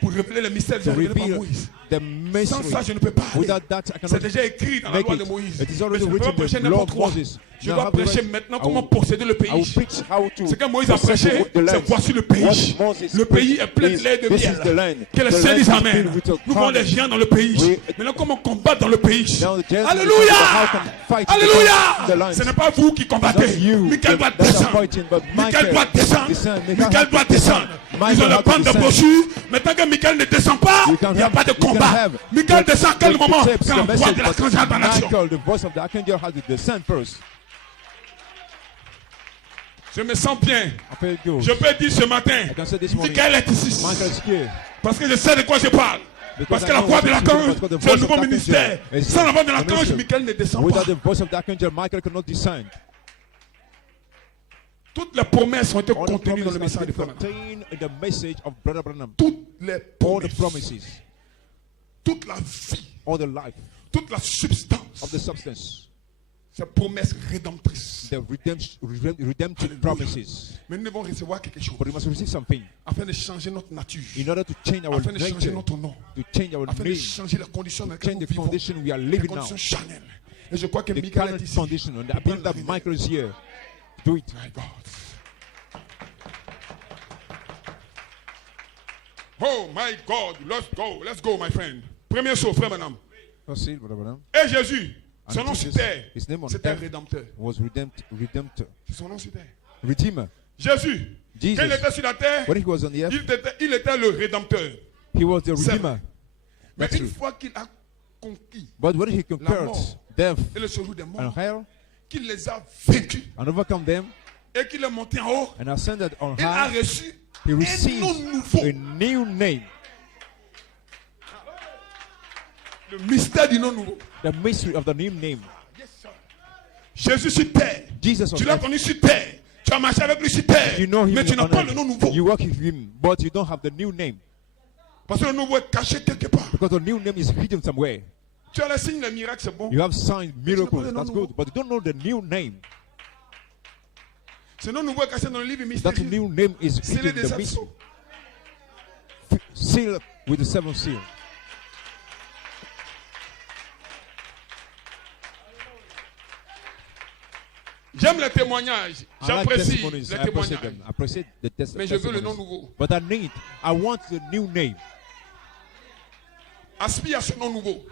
pour révéler le mystère de Moïse. The mystery. Sans ça, je ne peux pas aller. Without that, I C'est cannot déjà écrit dans la make loi it. de Moïse. It is Mais already je ne peux pas written prêcher in the law n'importe of quoi. Moses. Je Now dois I have the prêcher right- maintenant I will- comment posséder le I will pays. preach how to Ce que Moïse a possess prêché, the land. c'est voici le pays. What Moses Le pays preached est plein de is, lait et de this is the miel. land. Que les The saints land disent is Amen. filled with Nous voyons les géants dans le pays. We- Maintenant, comment combattre dans le pays? Now the giants Alléluia! how can fight in the Alléluia! lands. Ce n'est pas vous qui combattez. Not you Michael doit that are descendre. fighting, but Michael doit descendre. Michael Michael doit descendre. Michael Ils ont le have to bande de descend. brochures. Maintenant que Michael ne descend pas, You il can n'y a have- pas de you can combat. have Michael the- descend à quel the moment? tips, Quand the la voix message, de l'archange entre en but action. Michael, the voice of the archangel has to descend first. Je me sens bien. I feel good. Je peux dire ce matin, I can say this morning, Michael est ici. Michael is here. Parce que je sais de quoi je parle. Parce Because que I la know voix what de to do, l'archange, because the c'est le voice of nouveau the ministère. archangel is Sans la voix de the l'archange, ministry. Michael ne descend Without pas. the voice of the archangel, Michael cannot descend. Toutes les promesses ont été All the contenues dans le promises message de are Branham. contained in the message of Brother Branham. Toutes les All the promesses, promises, toute la vie, all the life toute la substance, of the substance, ces promesses rédemptrices. the redemptive Alléluia. promises. Mais nous devons recevoir quelque chose But we must receive something afin de changer notre nature, in order to change our afin de changer nature, notre nom, to change our afin de name, changer les conditions dans to lesquelles change nous the vivons, condition we are les living now, conditions charnelles. Et je crois que the Michael current est ici. condition. And I believe that Michael is here. Do it. My God. Oh my God, let's go, my friend. Premier saut, frère Branham. Proceed, Brother Branham. Et Jésus, And son nom Jesus, c'était, his name on c'était un earth rédempteur. was redemptor, C'est son nom c'était. redeemer. Jésus, Jesus, quand il était sur la terre, when he was on the earth, il était le rédempteur. he was the C'est redeemer. vrai. Mais That's une true. fois qu'il a conquis But when he la conquered mort death et le séjour des and morts, hell qu'il les a vaincus and overcome them et qu'il est monté en haut, and ascended on il a high, reçu he un nom received nouveau. a new name. Le mystère du nom nouveau. The mystery of the new name. Jésus sur terre. Jesus on Tu l'as earth. connu sur terre. Tu as marché avec lui sur terre. You know him Mais tu n'as on pas earth. le nom nouveau. You work with him, but you don't have the new name. Parce que le nouveau est caché quelque part. Because the new name is hidden somewhere. Tu as les signes, les miracles, c'est bon. You have signs, miracles, le nom that's nouveau. good, but you don't know the new name. Ce nom nouveau est caché dans le livre That mystérieux. new name is Scellé hidden in des the sept mystery. sceaux. Sealed with the seventh seal. J'aime les témoignages. I like J'apprécie testimonies. les I appreciate témoignages. them. I appreciate the Mais je veux le nom testimonies. nouveau. But I want the new name. Aspire à ce nom nouveau.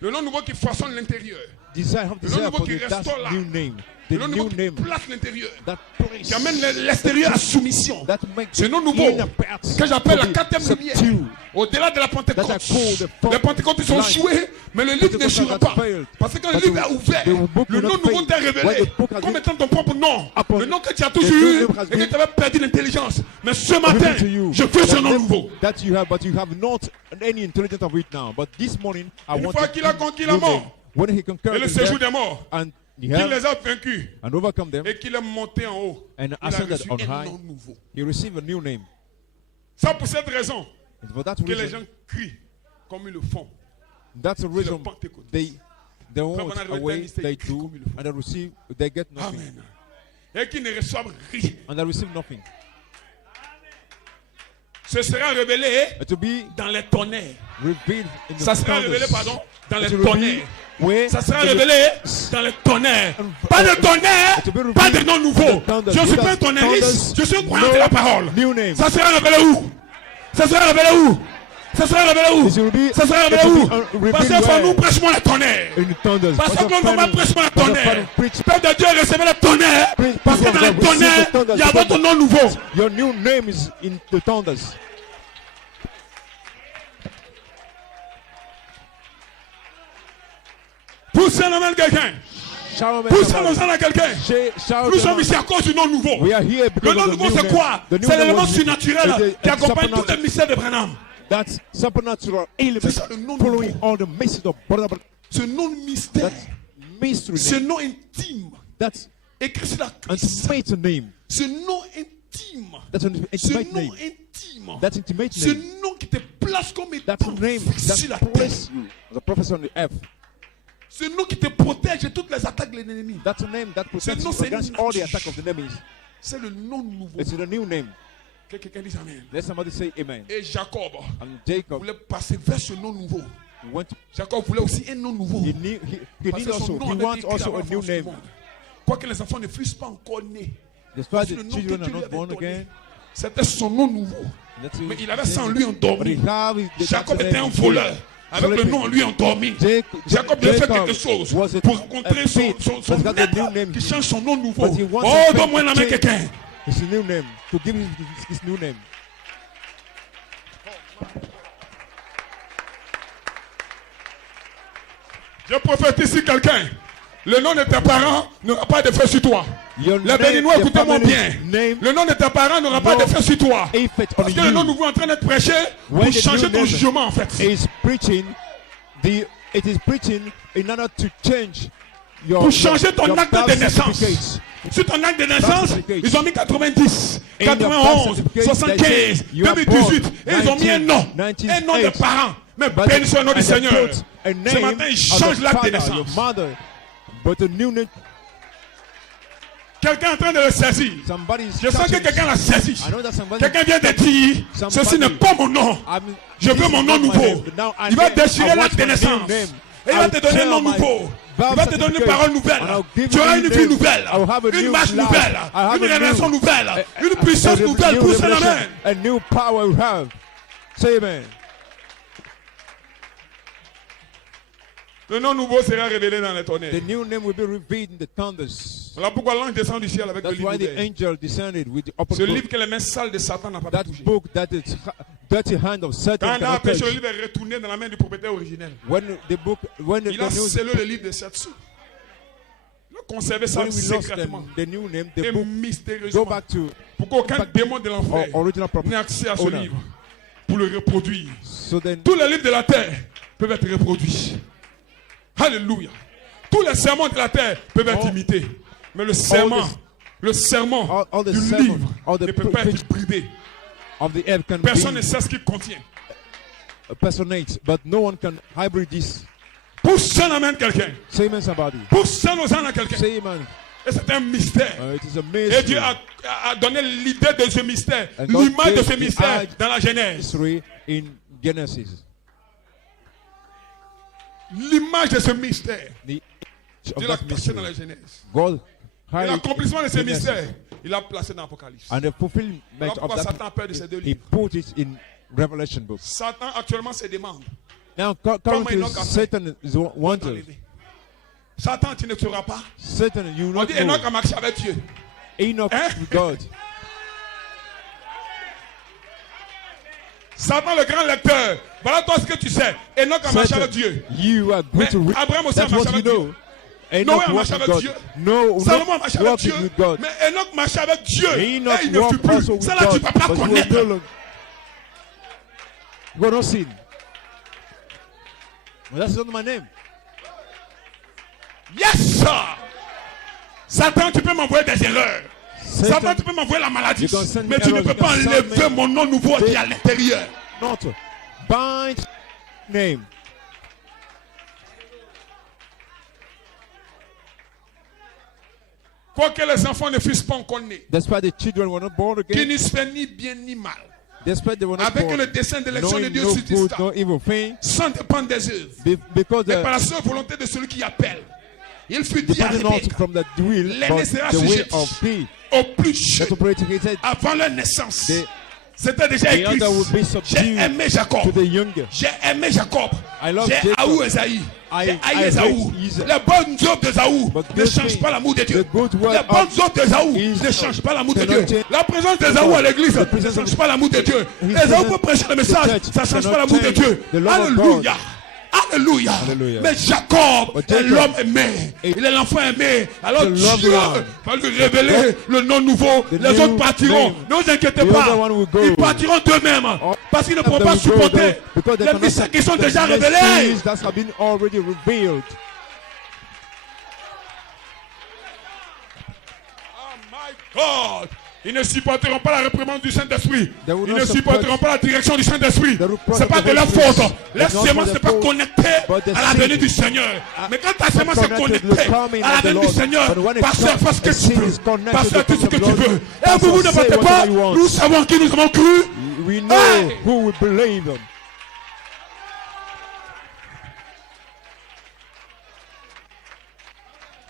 Le nom nouveau qui façonne l'intérieur. Desire, have Le nom desire nouveau for qui that restaure new l'âme. name. Le The nom new nouveau qui name place l'intérieur. that place. Qui amène l'extérieur à soumission. That makes Ce nom nouveau inner parts que j'appelle to la be quatrième lumière. subdued. Au-delà de la That Pentecôte. I call the fourth Les Pentecôtes sont light. joués, mais le livre ne Pentecostals jouera has pas. failed. Parce que quand le But livre est ouvert, the book le will nom not nouveau fail. t'est When révélé the book has comme been étant ton propre nom. upon Le nom que tu as the toujours new eu name has et que been tu avais perdu l'intelligence. Mais ce given matin, to you. je veux ce The nom name nouveau. that you have, but you have not any intelligence of it now. But this morning, I Une want fois to qu'il a give conquis you la name. mort When he et conquered le the séjour death des morts, and the qu'il hell les a vaincus and overcome them et qu'il est monté en haut, and il a ascended reçu on un high, nom nouveau. he received a new name. Ça pour cette raison And for that que les reason, gens crient comme ils le font. that's the reason Pentecôte. they won't Pendant le away, ministère, they ils crient do, comme ils le font. and they receive, they get nothing, Amen. Et qu'ils ne reçoivent rien. and they receive nothing. Ce sera révélé And to be dans les tonnerres. revealed in the Ça sera révélé, thunders. pardon, dans les To be tonnerres. where Ça sera to be- révélé dans les tonnerres. Pas de tonnerres, to be revealed pas de nom nouveau. in the thunders. Je ne suis Because pas un tonnerriste, thunders, je suis un croyant no de la parole. new name. Ça sera révélé où? Ça sera révélé où? Ça sera révélé où? It will be- Ça sera it révélé will où? be, revealed Parce que pour where? nous, prêche-moi les tonnerres. In the thunders. Parce que But the nous, final- prêche-moi les but the tonnerres. final preach- Peuple de Dieu, recevez les tonnerres. Preach- Parce que people dans les of God, receive tonnerres, the thunders il y a because votre nom nouveau. Your new name is in the thunders. Poussez la main de quelqu'un. Shower Poussez la main à quelqu'un. shower Nous them sommes out. ici à cause du nom nouveau. We are here Le because nom of the nouveau, new c'est name. quoi? The new C'est name l'élément was- surnaturel it- qui it's accompagne tous supernatural. les mystères de Branham. That's supernatural element C'est ça, le nom following nouveau. all the message of brother. Ce nom mystère, That's mystery ce name. nom intime, That's écrit sur la an cuisse. intimate name. Ce nom intime, That's an ce intimate nom name. intime, That's intimate ce name. nom qui te place comme That's étant a name sur la that terre. places you as a prophet on the earth. Ce nom qui te protège de toutes les attaques de l'ennemi. That's a name that protects nom, you c'est against une all the nature. attack of the enemies. C'est le nom nouveau It's the new name Que quelqu'un dise Amen. Let somebody say Amen. Et Jacob voulait passer vers ce nom nouveau. Jacob voulait aussi un nom nouveau. He wants also a new name. Quoique les enfants ne fussent pas encore nés. Despite the children are not born again. C'était son nom nouveau. Mais il avait ça en lui endormi. Jacob était un voleur. Avec le nom en lui endormi. Jacob devait faire quelque chose pour rencontrer son maître qui change son nom nouveau. Oh, donne-moi la main quelqu'un. His new name. To give his new name. Je prophétise ici quelqu'un. Le nom de tes parents n'aura pas d'effet sur toi. Les Béninois, écoutez-moi bien. Le nom de tes parents n'aura pas d'effet sur toi. Parce que le nom nouveau est en train d'être prêché pour changer ton jugement en fait. It is preaching in order to change pour changer ton acte de naissance. Sur ton acte de naissance, ils ont mis 90, 91, 75, 2018 et ils ont mis un nom de parents. Mais béni soit le nom du Seigneur. Ce matin, ils changent l'acte de naissance. Quelqu'un est en train de le saisir. Je sens que quelqu'un l'a saisi. Quelqu'un vient de dire, ceci n'est pas mon nom. Je veux mon nom nouveau. Il va déchirer l'acte de naissance. Et il va te donner un nom nouveau. Il va te donner une parole nouvelle. Tu auras une vie nouvelle, une marche nouvelle, une relation nouvelle, une puissance nouvelle. Pousse la main. A new power we have. Say amen. Le nom nouveau sera révélé dans les tonnerres. The new name will be revealed in the thunders. Voilà pourquoi l'ange descend du ciel avec le livre. That's why the angel descended with the open book. Ce livre que les mains sales de Satan n'a pas pu toucher. That book that the dirty hand of Satan cannot touch. Quand le livre est retourné dans la main du propriétaire originel. Il a scellé le livre de 7 sous. Il a conservé ça secrètement et mystérieusement pour qu'aucun démon de l'enfer n'ait accès à ce livre pour le reproduire. Tous les livres de la terre peuvent être reproduits. Alléluia. Tous les sermons de la terre peuvent être imités. Mais le serment du livre ne peut pas être bridé. Personne ne sait ce qu'il contient. But no one can hybrid this. Pousse un amen quelqu'un. Say amen somebody. Pousse un aux à quelqu'un. Say amen. Et c'est un mystère. Et Dieu a donné l'idée de ce mystère, l'image de ce mystère dans la Genèse. L'image de ce mystère, Dieu l'a placé dans la Genèse. Et l'accomplissement de ce mystère, il l'a placé dans l'Apocalypse. And the fulfillment of that, Satan a peur de ces deux livres. He put it in Revelation book. Satan actuellement se demande. Now, currently, Satan is wanted. Satan, tu ne sauras pas. Satan, you on dit Enoch a marché avec Dieu. Enoch with God. Satan, le grand lecteur. Voilà toi ce que tu sais. Enoch a marché avec Dieu. You are going to read. Abraham aussi a marché avec Dieu. Noé a marché avec Dieu. Salomon a marché avec Dieu. Mais Enoch marchait avec Dieu. Et il ne fut plus. Ça là, tu ne peux pas connaître. You are not sin. Well, that's not my name. Yes, sir. Satan, tu peux m'envoyer des erreurs. Satan, tu peux m'envoyer la maladie. Mais tu ne peux pas enlever mon nom nouveau qui est à l'intérieur. Not bind name. Quoique les enfants ne fussent pas encore nés. Despite the children were not born again. Qui ne se fait ni bien ni mal. Despite they were not avec born, le dessein d'élection de Dieu subsista, sans dépendre des œuvres, mais par la seule volonté de celui qui appelle. Il fut dit à Rebecca, l'aîné sera sujet au plus jeune avant leur naissance. C'était déjà écrit. J'ai aimé Jacob. J'ai aimé Jacob. J'ai haï Esaïe. J'ai haï Esaü. Les bonnes œuvres d'Esaü ne changent pas l'amour de Dieu. Les bonnes œuvres d'Esaü ne changent pas l'amour de Dieu. La présence d'Esaü à l'église ne change pas l'amour de Dieu. Esaü peut prêcher le message, ça ne change pas l'amour de Dieu. Alléluia. Alléluia. Mais Jacob est l'homme aimé. Il est l'enfant aimé. Alors Dieu va lui révéler le nom nouveau. Les autres partiront. Ne vous inquiétez pas. Ils partiront d'eux-mêmes. Parce qu'ils ne pourront pas supporter les mystères qui sont déjà révélés. Oh my God. Ils ne supporteront pas la réprimande du Saint-Esprit. Ils ne supporteront pas la direction du Saint-Esprit. Ce n'est pas de leur faute. Leur sémence n'est pas connectée à la venue du Seigneur. Mais quand ta sémence est connectée à la venue du Seigneur, pasteur, fais ce que tu veux. Pasteur, tout ce que tu veux. Et vous ne battez pas. Nous savons qui nous avons cru. We know who we believe in.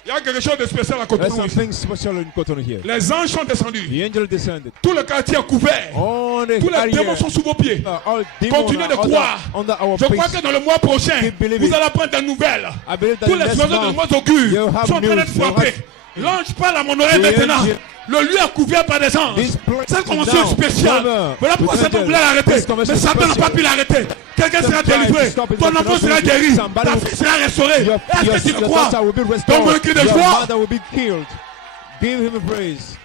Il y a quelque chose de spécial à Cotonou. Les anges sont descendus. Tout le quartier est couvert. Tous les démons sont sous vos pieds. Continuez de croire. Je crois que dans le mois prochain, vous allez apprendre des nouvelles. Tous les oiseaux de mois augures sont en train d'être frappés. L'ange parle à mon oreille maintenant. Le lieu est couvert par des anges. C'est une convention spéciale. Voilà pourquoi Satan voulait l'arrêter. Mais Satan n'a pas pu l'arrêter. Quelqu'un sera délivré. Ton enfant sera guéri. Ta fille sera restaurée. Est-ce que tu le crois? Donne-moi un cri de joie. Give him a praise.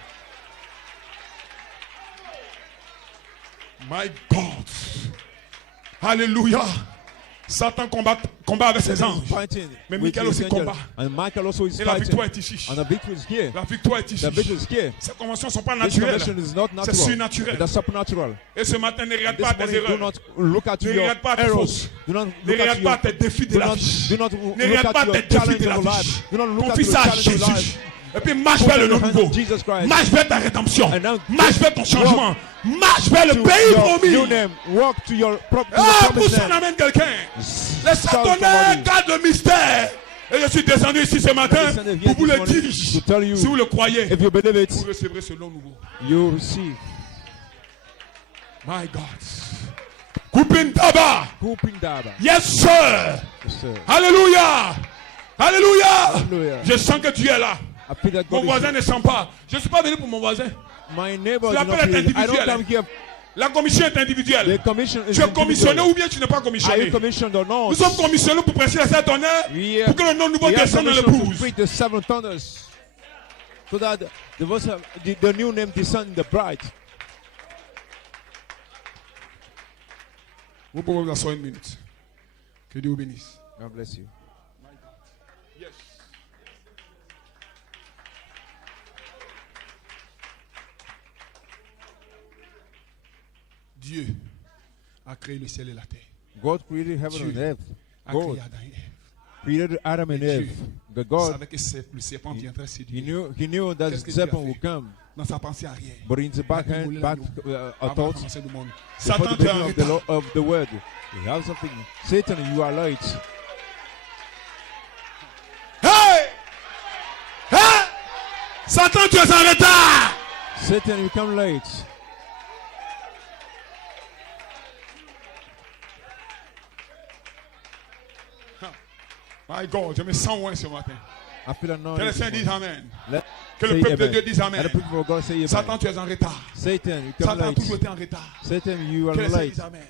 My God. Alléluia. Satan combat avec ses anges. Mais Michael aussi combat. Et la victoire est ici. La victoire est ici. Ces conventions ne sont pas naturelles. C'est surnaturel. Et ce matin, ne regarde pas tes erreurs. Ne regarde pas tes fautes. Ne regarde pas tes défis de la vie. Ne regarde pas tes défis de la vie. Confie ça à Jésus. Et puis marche vers le nom nouveau. Marche vers ta rédemption. Marche vers ton changement. Marche vers le pays promis. Pousse en amène quelqu'un. Les satanais gardent le mystère. Et je suis descendu ici ce matin pour vous le dire. Si vous le croyez, vous recevrez ce nom nouveau. You receive. My God. Kupindaba. Yes, sir. Alléluia. Alléluia. Je sens que tu es là. Mon voisin ne sent pas. Je ne suis pas venu pour mon voisin. Cela peut être individuel. La commission est individuelle. Tu es commissionné ou bien tu n'es pas commissionné. Nous sommes commissionnés pour prêcher la sept honneur pour que le nom nouveau descende dans l'épouse. So that the new name descend in the bride. Vous pouvez vous asseoir une minute. Que Dieu vous bénisse. God bless you. Yes. Dieu a créé le ciel et la terre. God created heaven and earth. God created Adam and Eve. The God, he knew that the serpent would come. Dans sa pensée arrière. But in the back thoughts, before the beginning of the word, you have something. Satan, you are late. Hey! Hey! Satan, tu es en retard. Satan, you come late. My God, je me sens loin ce matin. I feel que les saints disent Amen. Que le peuple de Dieu dise Amen. Satan, tu es en retard. Satan, Satan a toujours été en retard. Satan, you are que les saints late. disent Amen.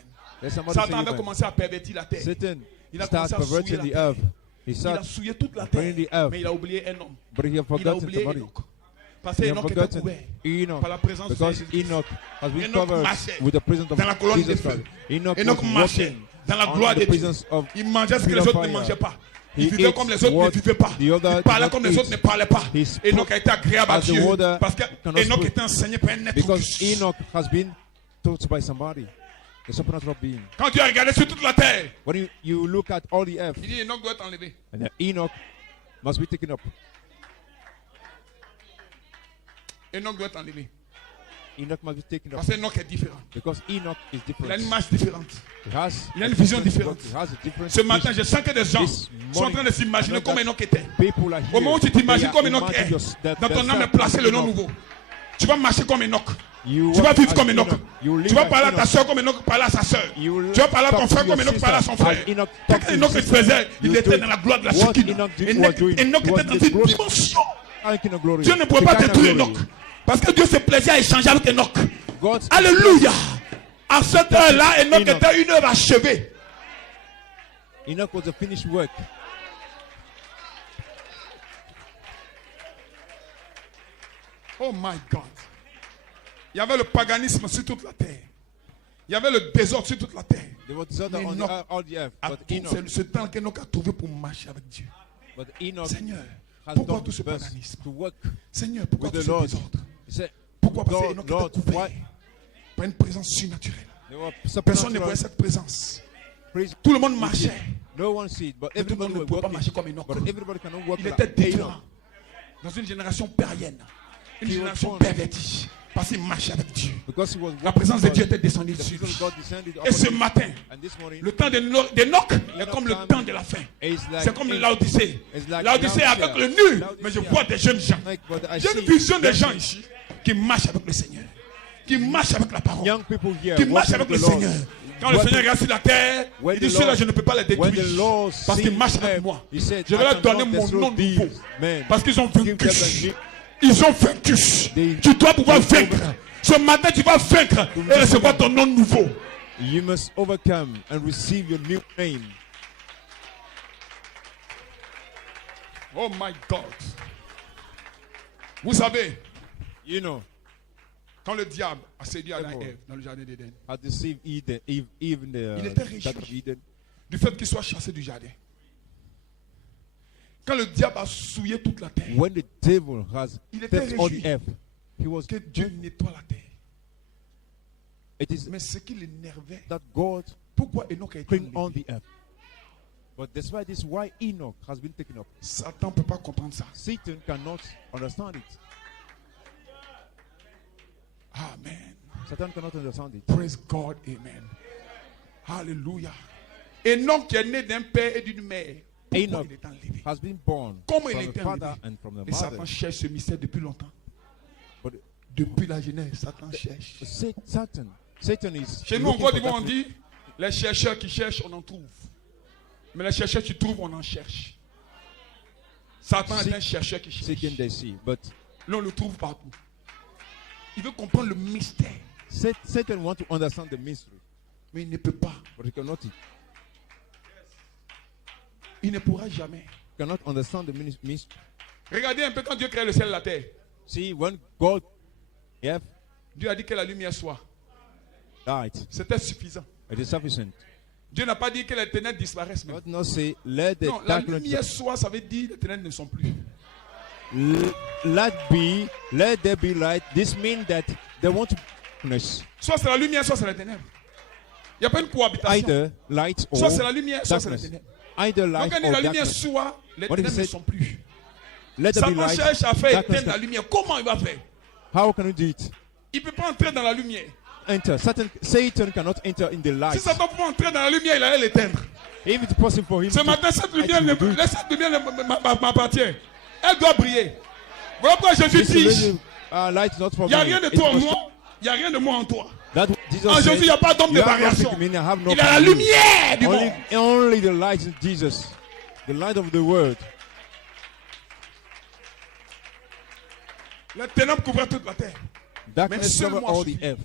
Satan avait commencé à pervertir la terre. Satan il a commencé à souiller la terre. Il a souillé toute la terre. Mais il a oublié un homme. Il a oublié Enoch. Parce que Enoch était couvert par la présence de Jésus. Enoch marchait dans la colonne de feu. Enoch marchait dans la gloire de Dieu. Il mangeait ce que les autres ne mangeaient pas. Il vivait comme les autres ne vivaient pas. Il parlait comme les autres ne parlaient pas. Enoch a été agréable à Dieu parce que Enoch était enseigné par un être auguste. Enoch has been taught by somebody, a supernatural being. Quand tu as regardé sur toute la terre, when you look at all the earth, il dit Enoch doit être enlevé. And Enoch must be taken up. Enoch doit être enlevé. Enoch must be taken up. Parce que Enoch est différent. Because Enoch is different. Il a une image différente. Il a une vision différente. Ce matin, je sens que des gens sont en train de s'imaginer comme Enoch était. Au moment où tu t'imagines comme Enoch est, dans ton âme est placé le nom nouveau. Tu vas marcher comme Enoch. Tu vas vivre comme Enoch. Tu vas parler à ta soeur comme Enoch parlait à sa soeur. Tu vas parler à ton frère comme Enoch parlait à son frère. Quand Enoch faisait, il était dans la gloire de la Shekinah. Enoch était dans une dimension. Dieu ne pouvait pas détruire Enoch. Parce que Dieu se plaisait à échanger avec Enoch. Alléluia. À cette heure-là, Enoch était une œuvre achevée. Enoch was a finished work. Oh my God. Il y avait le paganisme sur toute la terre. Il y avait le désordre sur toute la terre. C'est ce temps qu'Enoch a trouvé pour marcher avec Dieu. Seigneur, pourquoi tout ce paganisme? Seigneur, pourquoi tout ce désordre? Pourquoi Pourquoi? Parce que Enoch était couvert par une présence surnaturelle. Personne ne voyait cette présence. Tout le monde marchait. No one see it, but Mais tout le monde ne pouvait pas marcher comme Enoch. Il était différent. Dans une génération païenne, une génération pervertie. Parce qu'il marchait avec Dieu. La présence de Dieu était descendue dessus. Et ce matin, le temps d'Enoch est comme le temps de la fin. C'est comme l'Odyssée. L'Odyssée est avec le nu. Mais je vois des jeunes gens. J'ai une vision des gens ici qui marchent avec le Seigneur. Qui marchent avec la parole. Qui marchent avec le Seigneur. Quand le Seigneur regarde sur la terre, il dit ceux-là, je ne peux pas les détruire. Parce qu'ils marchent avec moi. Je vais leur donner mon nom nouveau. Parce qu'ils ont vaincu. Ils ont vaincu. Tu dois pouvoir vaincre. Ce matin, tu vas vaincre et recevoir ton nom nouveau. You must overcome and receive your new name. Oh my God. Vous savez, you know, quand le diable a séduit Adam et Ève dans le jardin d'Éden, il était réjoui du fait qu'il soit chassé du jardin. Quand le diable a souillé toute la terre, when the devil has il était réjoui que Dieu nettoie la terre. Mais ce qui l'énervait, pourquoi Enoch a été enlevé? But despite this, why Enoch has been taken up? Satan ne peut pas comprendre ça. Satan cannot understand it. Amen. Satan cannot understand it. Praise God, amen. Hallelujah. Enoch est né d'un père et d'une mère. Pourquoi il est enlevé? Has been born Comment from il est the father enlevé? and from the Et Satan cherche ce mystère depuis longtemps. Depuis la jeunesse, Satan cherche. Satan is. Chez nous, en Côte d'Ivoire, on dit les chercheurs qui cherchent, on en trouve. Mais les chercheurs qui trouvent, on en cherche. Satan est un chercheur qui cherche. Là, on le trouve partout. Il veut comprendre le mystère. Satan wants to understand the mystery. Mais il ne peut pas. But he cannot. Il ne pourra jamais. Cannot understand the mystery. Regardez un peu quand Dieu crée le ciel et la terre. See, when God, Dieu a dit que la lumière soit. Light. C'était suffisant. It is sufficient. Dieu n'a pas dit que les ténèbres disparaissent. God not say, let the non, la lumière soit, ça veut dire que les ténèbres ne sont plus. Let there be light. This means that they want to darkness. Soit c'est la lumière, soit c'est les ténèbres. Il n'y a pas une cohabitation. Either light or soit c'est la lumière, soit c'est les ténèbres. Either light donc, or la lumière darkness. soit, les ténèbres ne sont plus. Satan cherche à faire éteindre la lumière. Comment il va faire? How can you do it? Il ne peut pas entrer dans la lumière. Enter. Satan cannot enter in the light. Si Satan pouvait entrer dans la lumière, il allait l'éteindre. If it's possible for him. Ce matin, cette lumière m'appartient. Elle doit briller. Voilà pourquoi Jésus dit, il n'y a rien de toi en moi, il n'y a rien de moi en toi. En Jésus, il n'y a pas d'homme de variation. Il a la lumière du monde. Only the light in Jesus. The light of the word. Les ténèbres couvraient toute la terre. Darkness covered all the earth.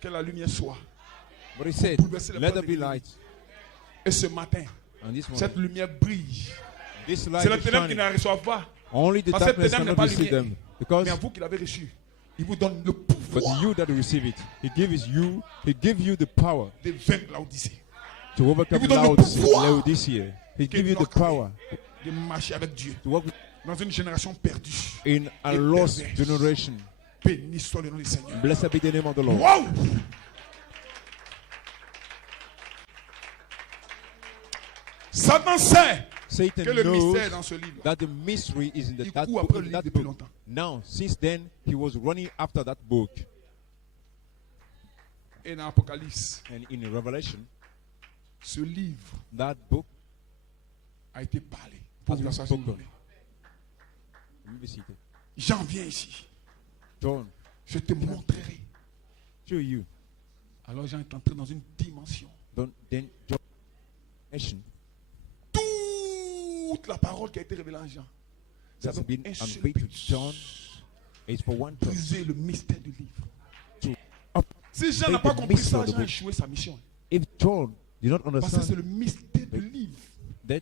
Que la lumière soit. But he said, let there be light. Et ce matin, cette lumière brille. C'est la ténèbre qui ne la reçoit pas. Only the darkness cannot receive them. Mais à vous qui l'avez reçu, il vous donne le pouvoir. But you that receive it, he gives you the power de vaincre l'Odyssée. To overcome l'Odyssée. He gives you the power de marcher avec Dieu dans une génération perdue. In a lost generation. Béni soit le nom du Seigneur. Blessed be the name of the Lord. Wow! Satan sait que le mystère est dans ce livre. That the mystery is in that book. Now, since then, he was running after that book. Et dans Apocalypse, and in Revelation, ce livre, that book, a été parlé. J'en viens ici. John, je te montrerai. Show you. Alors Jean est entré dans une dimension. Then John, toute la parole qui a été révélée en Jean, that's been unveiled to John, is for one to briser le mystère du livre. Si Jean n'a pas compris ça, Jean a échoué sa mission. If John did not understand, parce que c'est le mystère du livre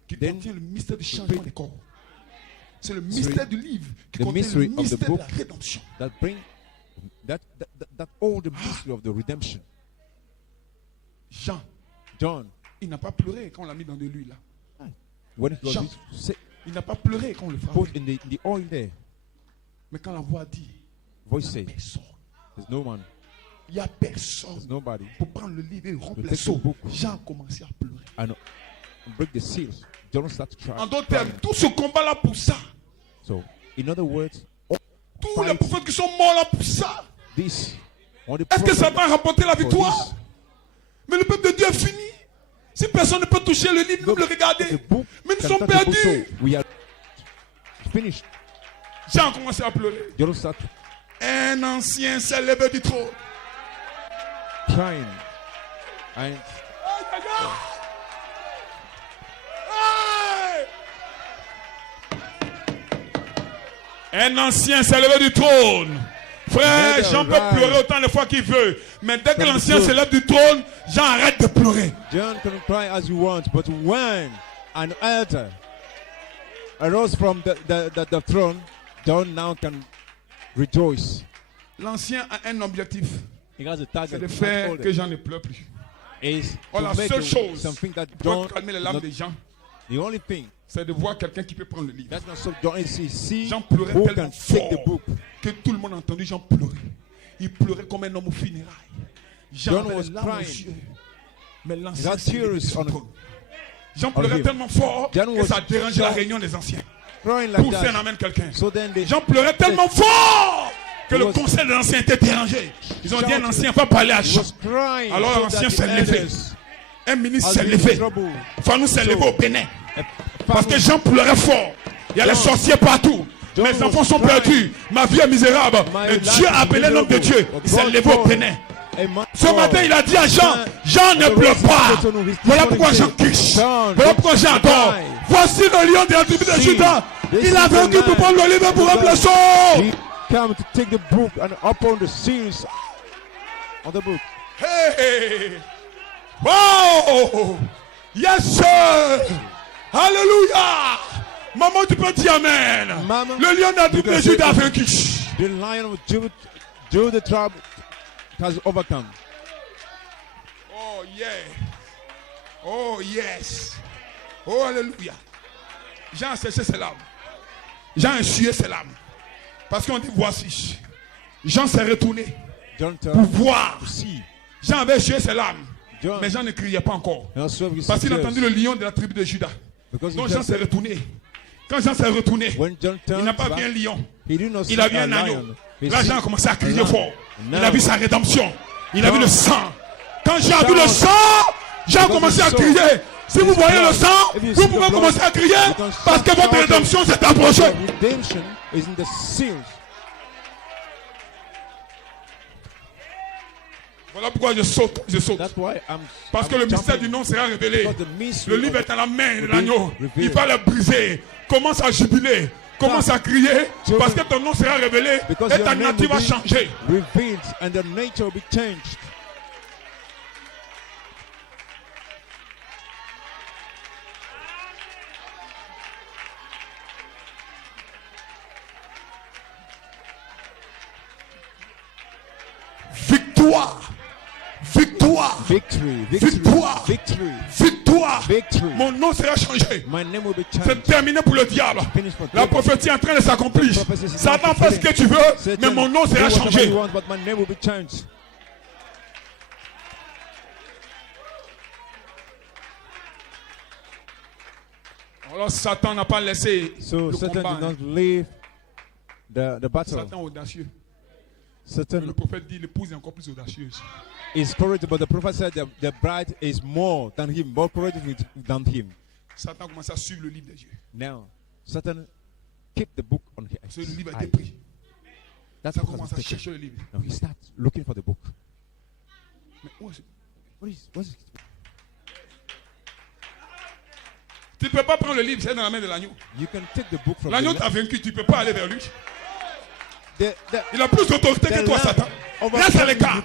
qui contient le mystère du changement des corps. C'est le mystère du livre qui contient le mystère de la rédemption. That bring that all the mystery of the redemption. John, il n'a pas pleuré quand on l'a mis dans de l'huile. Jean, il n'a pas pleuré quand on le frappait. In the oil there. Mais quand la voix dit, voice says, there's no one. Il n'y a personne pour prendre le livre et rompre les sceaux. Jean a commencé à pleurer. And break the seals. John started to cry. En d'autres termes, tout ce combat-là pour ça. So, in other words, tous les prophètes qui sont morts là pour ça. Est-ce que Satan a remporté la victoire? Mais le peuple de Dieu est fini. Si personne ne peut toucher le livre, nous le regarder. Mais nous sommes perdus. Jean a commencé à pleurer. Un ancien s'est levé du trône. Crying. Un ancien s'est levé du trône. Frère, Jean peut pleurer autant de fois qu'il veut. Mais dès que l'ancien se lève du trône, Jean arrête de pleurer. John can cry as you want, but when an elder arose from the throne, John now can rejoice. L'ancien a un objectif. C'est de faire que Jean ne pleure plus. La seule chose pour calmer les larmes des gens, c'est de voir quelqu'un qui peut prendre le livre. Jean pleurait tellement fort que tout le monde a entendu Jean pleurer. Il pleurait comme un homme au funérailles. Jean avait les larmes aux yeux. Mais l'ancien Jean pleurait tellement fort que ça dérangeait la réunion des anciens. Poussez en amène quelqu'un. Jean pleurait tellement fort que le conseil de l'ancien était dérangé. Ils ont dit un ancien va parler à Jean. Alors l'ancien s'est levé. Un ministre s'est levé. Fanou s'est levé au Bénin. Parce que Jean pleurait fort. Il y a les sorciers partout. Mes enfants sont perdus. Ma vie est misérable. Et Dieu a appelé l'homme de Dieu. Il s'est levé au Bénin. Ce matin, il a dit à Jean, Jean ne pleure pas. Voilà pourquoi Jean crie. Voilà pourquoi Jean adore. Voici le lion de la tribu de Juda. Il a vaincu pour prendre le livre pour remplir le sceau. Come to take the book and open the seals on the book. Hey! Wow! Yes, sir! Hallelujah! Maman, tu peux dire amen. Mama, le lion de la tribu de Juda a vaincu. The lion of Judah tribe has overcome. Oh, yeah. Oh, yes. Oh, hallelujah. Jean a séché ses larmes. Jean a essuyé ses larmes. Parce qu'on dit voici. Jean s'est retourné pour voir. Jean avait essuyé ses larmes. Mais Jean ne criait pas encore. Parce qu'il a entendu le lion de la tribu de Juda. Donc Jean s'est retourné. Quand Jean s'est retourné, il n'a pas vu un lion. Il a vu un agneau. Là, Jean a commencé à crier fort. Il a vu sa rédemption. Il a vu le sang. Quand Jean a vu le sang, Jean a commencé à crier. Si vous voyez le sang, vous pouvez commencer à crier parce que votre rédemption s'est approchée. Voilà pourquoi je saute. Parce que le mystère du nom sera révélé. Le livre est à la main de l'agneau. Il va le briser. Commence à jubiler. Commence à crier. Parce que ton nom sera révélé. Et ta nature va changer. Victoire. Mon nom sera changé. C'est terminé pour le diable. La prophétie est en train de s'accomplir. Satan fait ce que tu veux, mais mon nom sera changé. Alors Satan n'a pas laissé le combat. Satan audacieux. Le prophète dit l'épouse est encore plus audacieuse. Is courageous, but the prophet said the bride is more than him, more courageous than him. Satan commence à suivre le livre de Dieu. Now, Satan keep the book on his eye. Le livre a été pris. Satan commence à chercher le livre. Now he starts looking for the book. Mais what is it? Tu ne peux pas prendre le livre, c'est dans la main de l'agneau. You can take the book from l'agneau t'a vaincu, tu ne peux pas aller vers lui. Il a plus d'autorité que toi, Satan. Là, c'est le cas.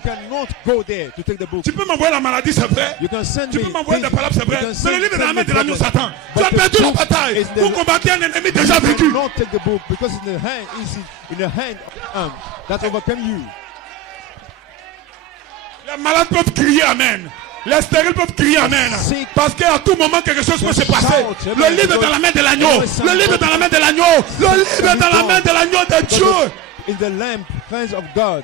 Tu peux m'envoyer la maladie, c'est vrai. Tu peux m'envoyer des palabres, c'est vrai. Mais le livre est dans la main de l'agneau, Satan. Tu as perdu la bataille. Vous combattez un ennemi déjà vaincu. Les malades peuvent crier Amen. Les stériles peuvent crier Amen. Parce qu'à tout moment, quelque chose peut se passer. Le livre est dans la main de l'agneau. Le livre est dans la main de l'agneau. Le livre est dans la main de l'agneau de Dieu. in the lamp, hands of God.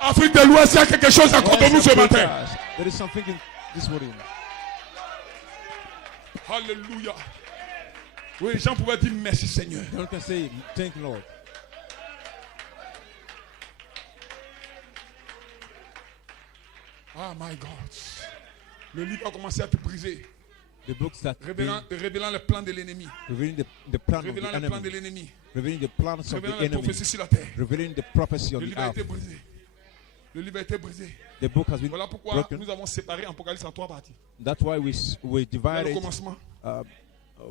Afrique de l'Ouest, il y a quelque chose à contre nous ce matin. There is something in this morning. Alléluia. Oui, les gens pouvaient dire merci Seigneur. You can say thank you, Lord. Ah my God. Le livre a commencé à te briser. The book start révélant le plan de l'ennemi. Révélant le plan de l'ennemi. Révélant the plans of the enemy. Prophéties sur la terre. Révélant the prophecy of the earth. Le livre a été brisé. Le livre a été brisé. The book has been voilà pourquoi broken. Nous avons séparé Apocalypse en 3 parties. That's why we divided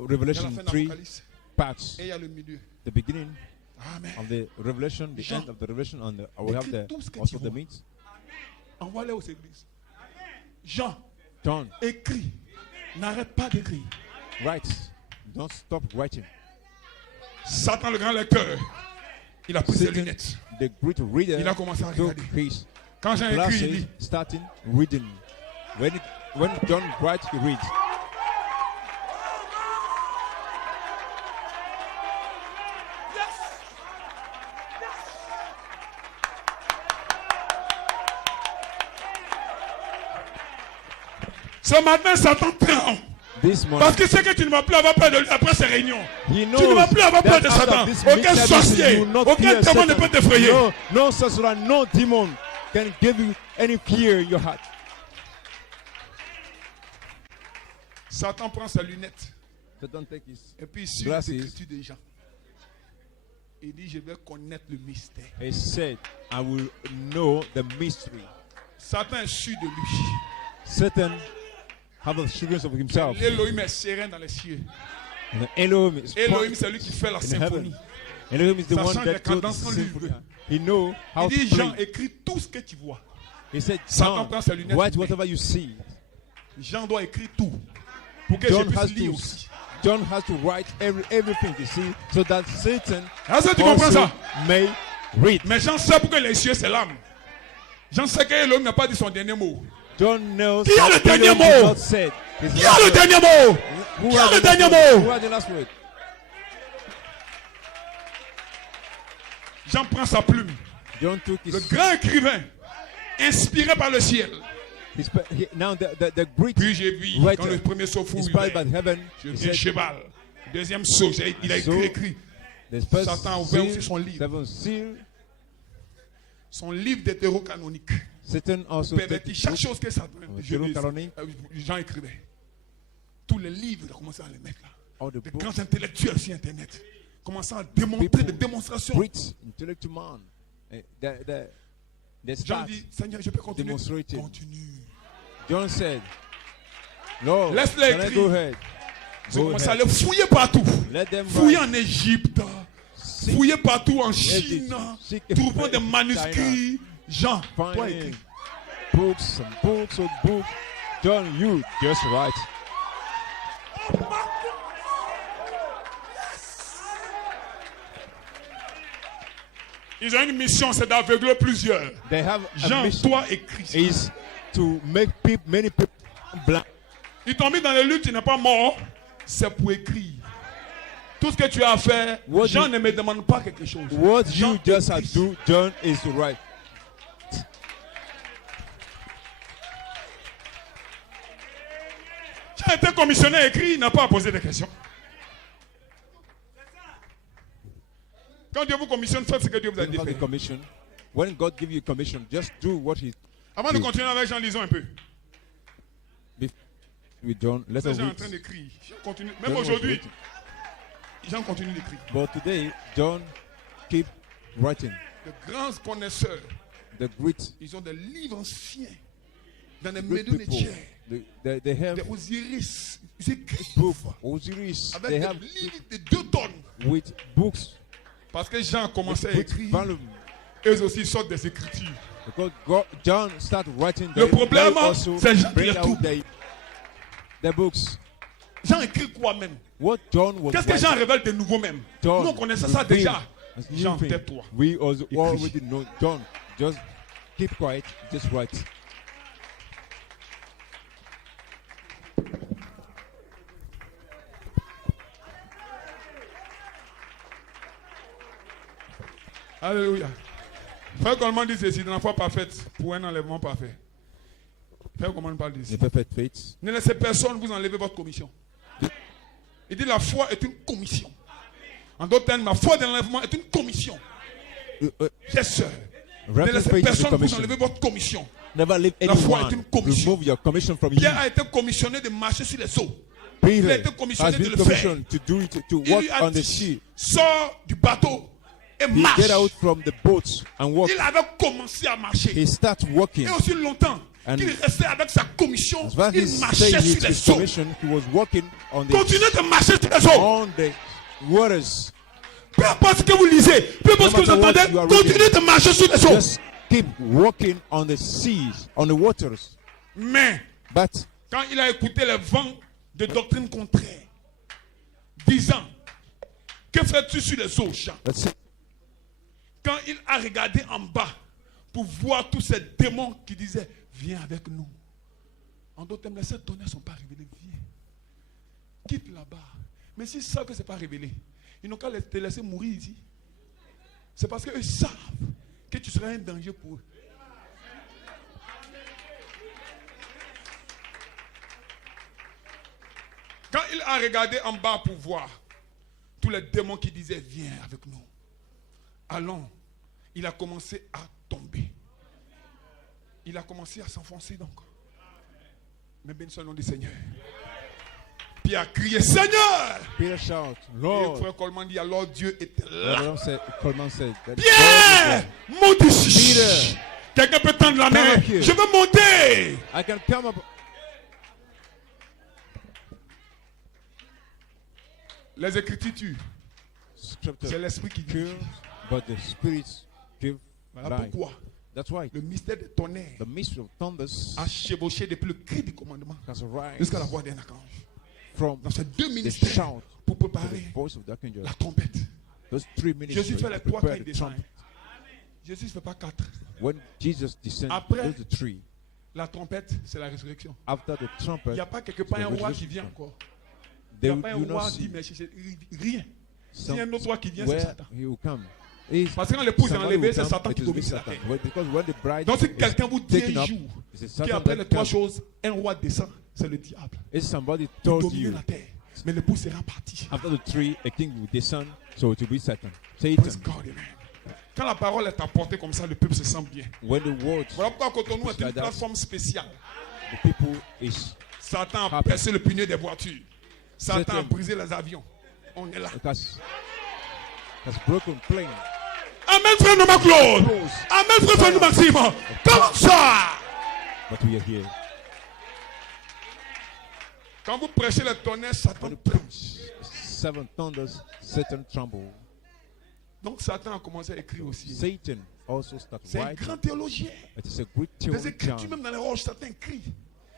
Revelation 3 parts. Et il y a le milieu. The beginning Amen. of the revelation, the Jean, end of the revelation, and we have also the meat. Envoie-les aux églises. Jean, John, écris. N'arrête pas d'écrire. Write. Don't stop writing. Satan, le grand lecteur, il a pris ses lunettes. The great reader, il a commencé à regarder. Quand Jean écrit, il lit. Starting reading. When John writes, he reads. Ce matin, Satan tremble. Parce qu'il sait que tu ne vas plus avoir peur de lui après ces réunions. Tu ne vas plus avoir peur de Satan. Aucun sorcier, aucun démon ne peut t'effrayer. No sorcerer, no demon can give you any fear in your heart. Satan prend sa lunette. Satan take his et puis il suit les écritures des gens. Il dit, je vais connaître le mystère. He said, I will know the mystery. Satan est sûr de lui. Satan have assurance of himself. Elohim est serein dans les cieux. Elohim c'est lui qui fait la symphonie. Elohim is the one that does the symphony. He know how il dit, to Jean, play. écris tout ce que tu vois. He said, Satan prend sa lunette. write whatever you see. Jean doit écrire tout. Pour que John je puisse lire aussi. John has to write everything, you see, so that Satan tu comprends ça? May read. Mais Jean sait pour que les cieux c'est l'âme. Jean sait que l'homme n'a pas dit son dernier mot. John knows. Qui a le dernier mot? Qui a le dernier mot? Qui a le dernier mot? Who had the last word? Jean prend sa plume. John took his le grand écrivain, inspiré par le ciel. Now the great Puis j'ai vu quand le premier saut fou je vis un cheval. Deuxième saut, il a écrit. Satan a ouvert aussi son livre. Son livre d'hétérocanonique. Satan also pervertit chaque chose que Satan Jean écrivait. Tous les livres, il a commencé à les mettre là. Des grands intellectuels sur Internet. Commençant à démontrer des démonstrations. Great intellectual man. Jean dit, Seigneur, je peux continuer. Continue. John said, Lord, laisse-les écrire. Go ahead. Ils ont commencé à les fouiller partout. Fouiller en Égypte. Fouiller partout en Chine. Trouvant des manuscrits. Jean, toi écris. Books and books and books. John, you just write. Ils ont une mission, c'est d'aveugler plusieurs. Jean, toi écris. Is to make many people blind. Ils t'ont mis dans les luttes, tu n'es pas mort. C'est pour écrire. Tout ce que tu as à faire, Jean ne me demande pas quelque chose. What Jean you just have to do, John, is to write. Tu as été commissionné à écrire, il n'a pas à poser des questions. Quand Dieu vous commissionne, faites ce que Dieu vous a dit. When God gives you a commission, just do what He. Avant de continuer avec Jean, lisons un peu. With John, let's Jean est en train d'écrire. Jean continue. Même aujourd'hui, Jean continue d'écrire. But today, John keep writing. De grands connaisseurs. The great. Ils ont des livres anciens dans les Médonitières. They have des Osiris. Ils écrivent. Osiris. Avec des livres de 2 tonnes. With books. Parce que Jean a commencé à écrire. Eux aussi sortent des écritures. Because John started writing. Le problème, c'est Jean qui les trouve. The books. Jean écrit quoi même? What John was. Qu'est-ce que Jean révèle de nouveau même? Nous on connaissait ça déjà. Jean, tais-toi. We also already know. John, just keep quiet. Just write. Alléluia. Frère Coleman dit ceci, dans la foi parfaite, pour un enlèvement parfait. Frère Coleman parle d'ici. Ne laissez personne vous enlever votre commission. Il dit la foi est une commission. En d'autres termes, ma foi d'enlèvement est une commission. Yes, sir. Ne laissez personne vous enlever votre commission. Never leave La foi est une anyone commission. remove your commission from you. Pierre a été commissionné de marcher sur les eaux. Il a Peter été has commissionné de been le faire. commissioned to do it, to Il walk lui a on the dit, sea. sors du bateau et He marche. get out from the boat and walk. Il avait commencé à marcher. He start walking. Et aussi longtemps And qu'il restait avec sa commission, as far as il he marchait stayed sur with his les eaux. commission, he was walking on Continuez de marcher sur les eaux. on the waters. Peu importe ce que vous lisez, peu importe ce que vous No matter what entendez, you are continuez de marcher sur les eaux. Just keep walking on the seas, on the waters. Mais But quand il a écouté les vents de doctrine contraire, disant, que fais-tu sur les eaux, Jean? let's see. Quand il a regardé en bas pour voir tous ces démons qui disaient, viens avec nous. En d'autres termes, les sept tonnerres ne sont pas révélés. Viens. Quitte là-bas. Mais s'ils savent que ce n'est pas révélé, ils n'ont qu'à te laisser mourir ici. C'est parce qu'eux savent que tu seras un danger pour eux. Quand il a regardé en bas pour voir tous les démons qui disaient, viens avec nous. Allons. Il a commencé à tomber. Il a commencé à s'enfoncer donc. Mais béni soit le nom du Seigneur. Puis il a crié, Seigneur! Peter shout, Et Lord. frère Coleman dit, alors Dieu était là. Coleman said that Pierre! Monte ici! Peter. Quelqu'un peut tendre la main. Come up here. Je veux monter! I can come up. Les Écritures tuent. Scripture C'est l'esprit qui dit. kills, but the spirits give Voilà life. pourquoi That's why le mystère des tonnerres the mystery of thunders a chevauché depuis le cri du commandement has arisen jusqu'à la voix d'un archange. from Dans ces deux the ministères shout pour to the préparer voice of the archangel. la trompette. Those three Jésus ministries fait les to trois quand prepare il the descend. trumpet. Jésus ne fait pas quatre. When Jesus descended, Après, those the three. La trompette, c'est la résurrection. After the Il trumpet, n'y a pas quelque part un roi qui vient encore. Il they n'y a pas un will not roi qui dit, see mais rien. S'il y a un autre roi qui vient, c'est where Satan. he will come. Is Parce que quand l'épouse est somebody enlevée, will c'est come, Satan it qui is domine with sur la Satan. terre. Well, because when the bride Donc si is quelqu'un vous dit taken un up, jour it's a Satan qu'après that les trois comes. choses, un roi descend, c'est le diable. If somebody Il told domine you la terre. Mais l'épouse sera partie. after the three, a king will descend, so it will be Satan. Praise Satan. God, amen. Quand la parole est apportée comme ça, le peuple se sent bien. When the word, Voilà pourquoi Cotonou est une like that. plateforme spéciale. the people is Satan a happy. percé le pneu des voitures. Satan a Satan. brisé les avions. On est là. has broken plane. Amen, frère Nouma Claude. Amen, frère Nouma Maxime. Comment ça? But we are here. Quand vous prêchez le tonnerre, Satan When you tremble. preach seven thunders, Satan tremble. Donc Satan a commencé à écrire aussi. Satan also starts C'est un writing. grand théologien. It is a great Les écritures, theologian. même dans les roches, Satan écrit.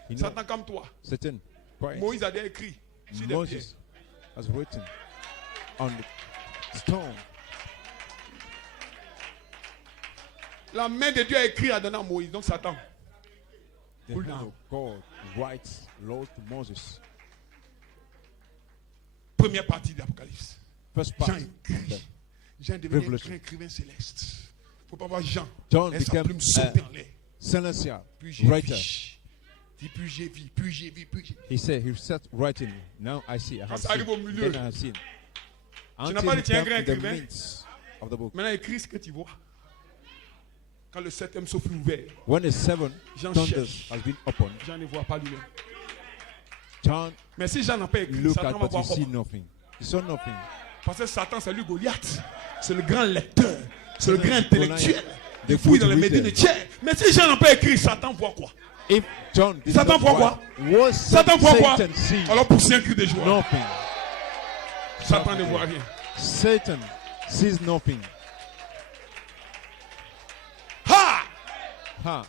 You know, Satan comme toi. Satan, right? Moïse a déjà écrit sur des pierres. Moses has written on the stone. La main de Dieu a écrit à donner à Moïse. Donc Satan. The Pull hand down. of God writes laws to Moses. Première partie de l'Apocalypse. First Jean part. écrit. Jean est devenu un Revelation. grand écrivain céleste. Il ne faut pas voir Jean. John Laisse sa became plume sauter en l'air. celestial Puis j'ai writer. vu. Dit, puis j'ai vu, puis j'ai vu, puis j'ai vu. He said he started writing. Now I see. I Quand have ça arrive au seen. milieu, Then I have seen. n'as Until pas he dit, tu es un came grand to the écrivain. midst of the book. Maintenant, écris ce que tu vois. Quand le septième souffle ouvert, When the seven Jean thunders cherche. has been opened, Jean ne voit pas lui-même. John Mais si Jean n'a pas écrit, looked Satan at va but he voir see comment. nothing. He saw nothing. Parce que Satan, c'est lui Goliath. C'est le grand lecteur. C'est le grand Goliath, intellectuel. the Il fouille dans good les médines reader. tiers. Mais si Jean n'a pas écrit, Satan voit quoi? If John did Satan not voit write, quoi? was Satan voit quoi? Satan see Alors poussez un cri de joie. nothing? Satan ne voit rien. Satan sees nothing. Ha! Ha!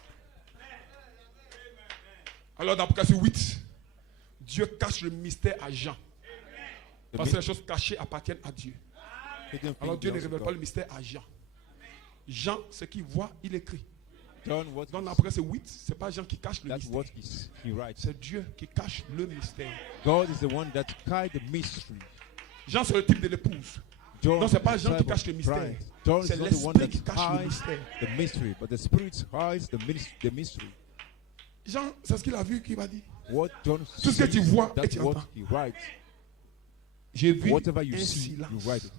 Alors dans Apocalypse 8, Dieu cache le mystère à Jean. Parce que les choses cachées appartiennent à Dieu. Alors Dieu ne révèle pas le mystère à Jean. Jean, ce qu'il voit, il écrit. John, what Dans Apocalypse 8, ce n'est pas Jean qui cache le that's mystère. what he writes. C'est Dieu qui cache le mystère. God is the one that carried the mystery. Jean, c'est le type de l'épouse. Donc c'est pas Jean qui cache le mystère. C'est l'esprit qui cache le mystère. The mystery, but the Spirit hides the mystery. Jean, c'est ce qu'il a vu qu'il va dire. What John Tout ce que tu vois et that's tu what entends. he writes. J'ai vu Whatever you un see, silence. you write it.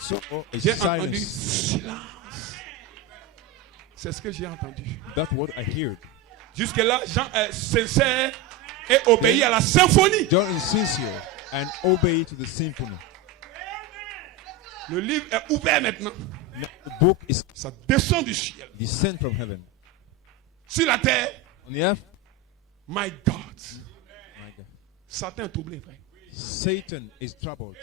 So a J'ai entendu silence. silence. C'est ce que j'ai entendu. That's what I heard. Jusque-là, Jean est sincère et obéit à la symphonie. John is sincere and obey to the symphony. Le livre est ouvert maintenant. Now, the book is Ça descend du ciel. descent from heaven. Sur la terre, On the earth, my God. my God. Satan est troublé, frère. Satan is troubled.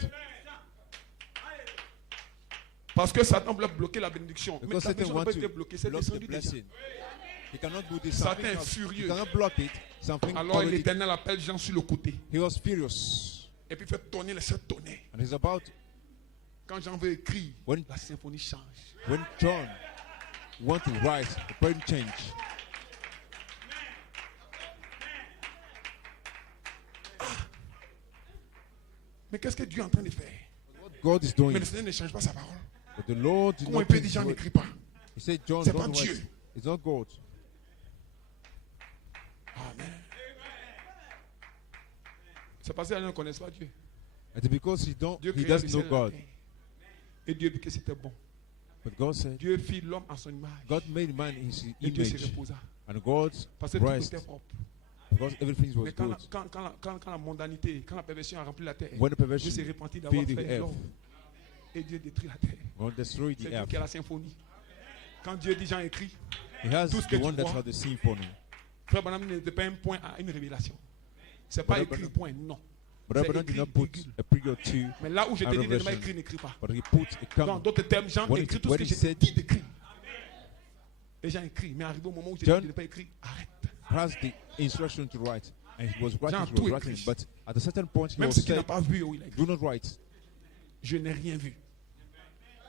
Parce que Satan voulait bloquer la bénédiction. Mais Because la Satan bénédiction n'a wants pas été to bloquée, c'est block the descendu déjà. blessing. He cannot do this. Satan Something est else. furieux. He cannot block it. Something Alors already. l'Éternel appelle Jean sur le côté. He was furious. Et puis il fait tonner les sept tonnerres. And he's about, Quand Jean veut écrire, When- la symphonie change. when John wants to write, the point change. Mais qu'est-ce que Dieu est en train de faire? What God is doing. Mais le Seigneur ne change pas sa parole. But the Lord did Comment il not peut change dire his Jean word. n'écrit pas? He said, John, C'est pas don't write. Dieu. It's not God. Amen. C'est parce qu'ils ne connaissent pas Dieu. It's because Dieu he créa le doesn't know ciel et la God. terre. Et Dieu vit que c'était bon. But God said, Dieu fit l'homme à son image. God made man in his Et Dieu se image. reposa. And God Parce que tout rest était propre. because everything was Mais quand good. la mondanité, quand la perversion a rempli la terre, When the Dieu perversion s'est repenti d'avoir filled the fait earth, l'homme. Et Dieu détruit la terre. God destroyed C'est the Dieu earth. qui a la symphonie. Quand Dieu dit Jean écrit, He has tout ce que the tu one that vois. has the symphony. Frère Branham n'était pas un point à une révélation. C'est pas Brother écrit point, non. But C'est Abraham did écrit, not put virgule. a period to, Mais là où je te a dis de ne pas revelation. écrire, n'écris pas. but he put a Dans comma. d'autres termes, Jean When écrit it- tout ce when que he je t'ai said- dit d'écrire. Et Jean écrit, mais arrivé au moment où je te John- dis de ne pas écrire, arrête. Has the instruction to write, and he was writing, Jean he tout was writing, écrit. but at a certain point he Même was ce qu'il n'a said, pas vu, où il a écrit. do not write. Je n'ai rien vu.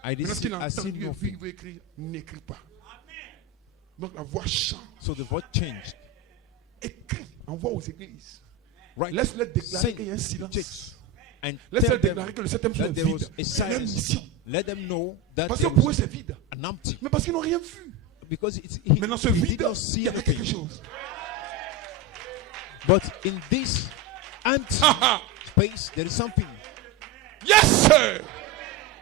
I Maintenant, didn't ce qu'il see, a I see entendu et vu, il nothing. veut écrire, n'écris pas. Donc la voix chante. So the voice changed. Écris, envoie aux églises. Right. Laisse-les déclarer Sing, qu'il y a un silence. teach, and Laisse-les tell them déclarer que le septième jour that est there was vide. a C'est leur mission. silence. Let them know that Parce que there pour eux, was c'est vide. an empty. Mais parce qu'ils n'ont rien vu. Because Mais dans ce he vide, did not il see y avait quelque anything. chose. But in this empty space, there is something. Yes, sir.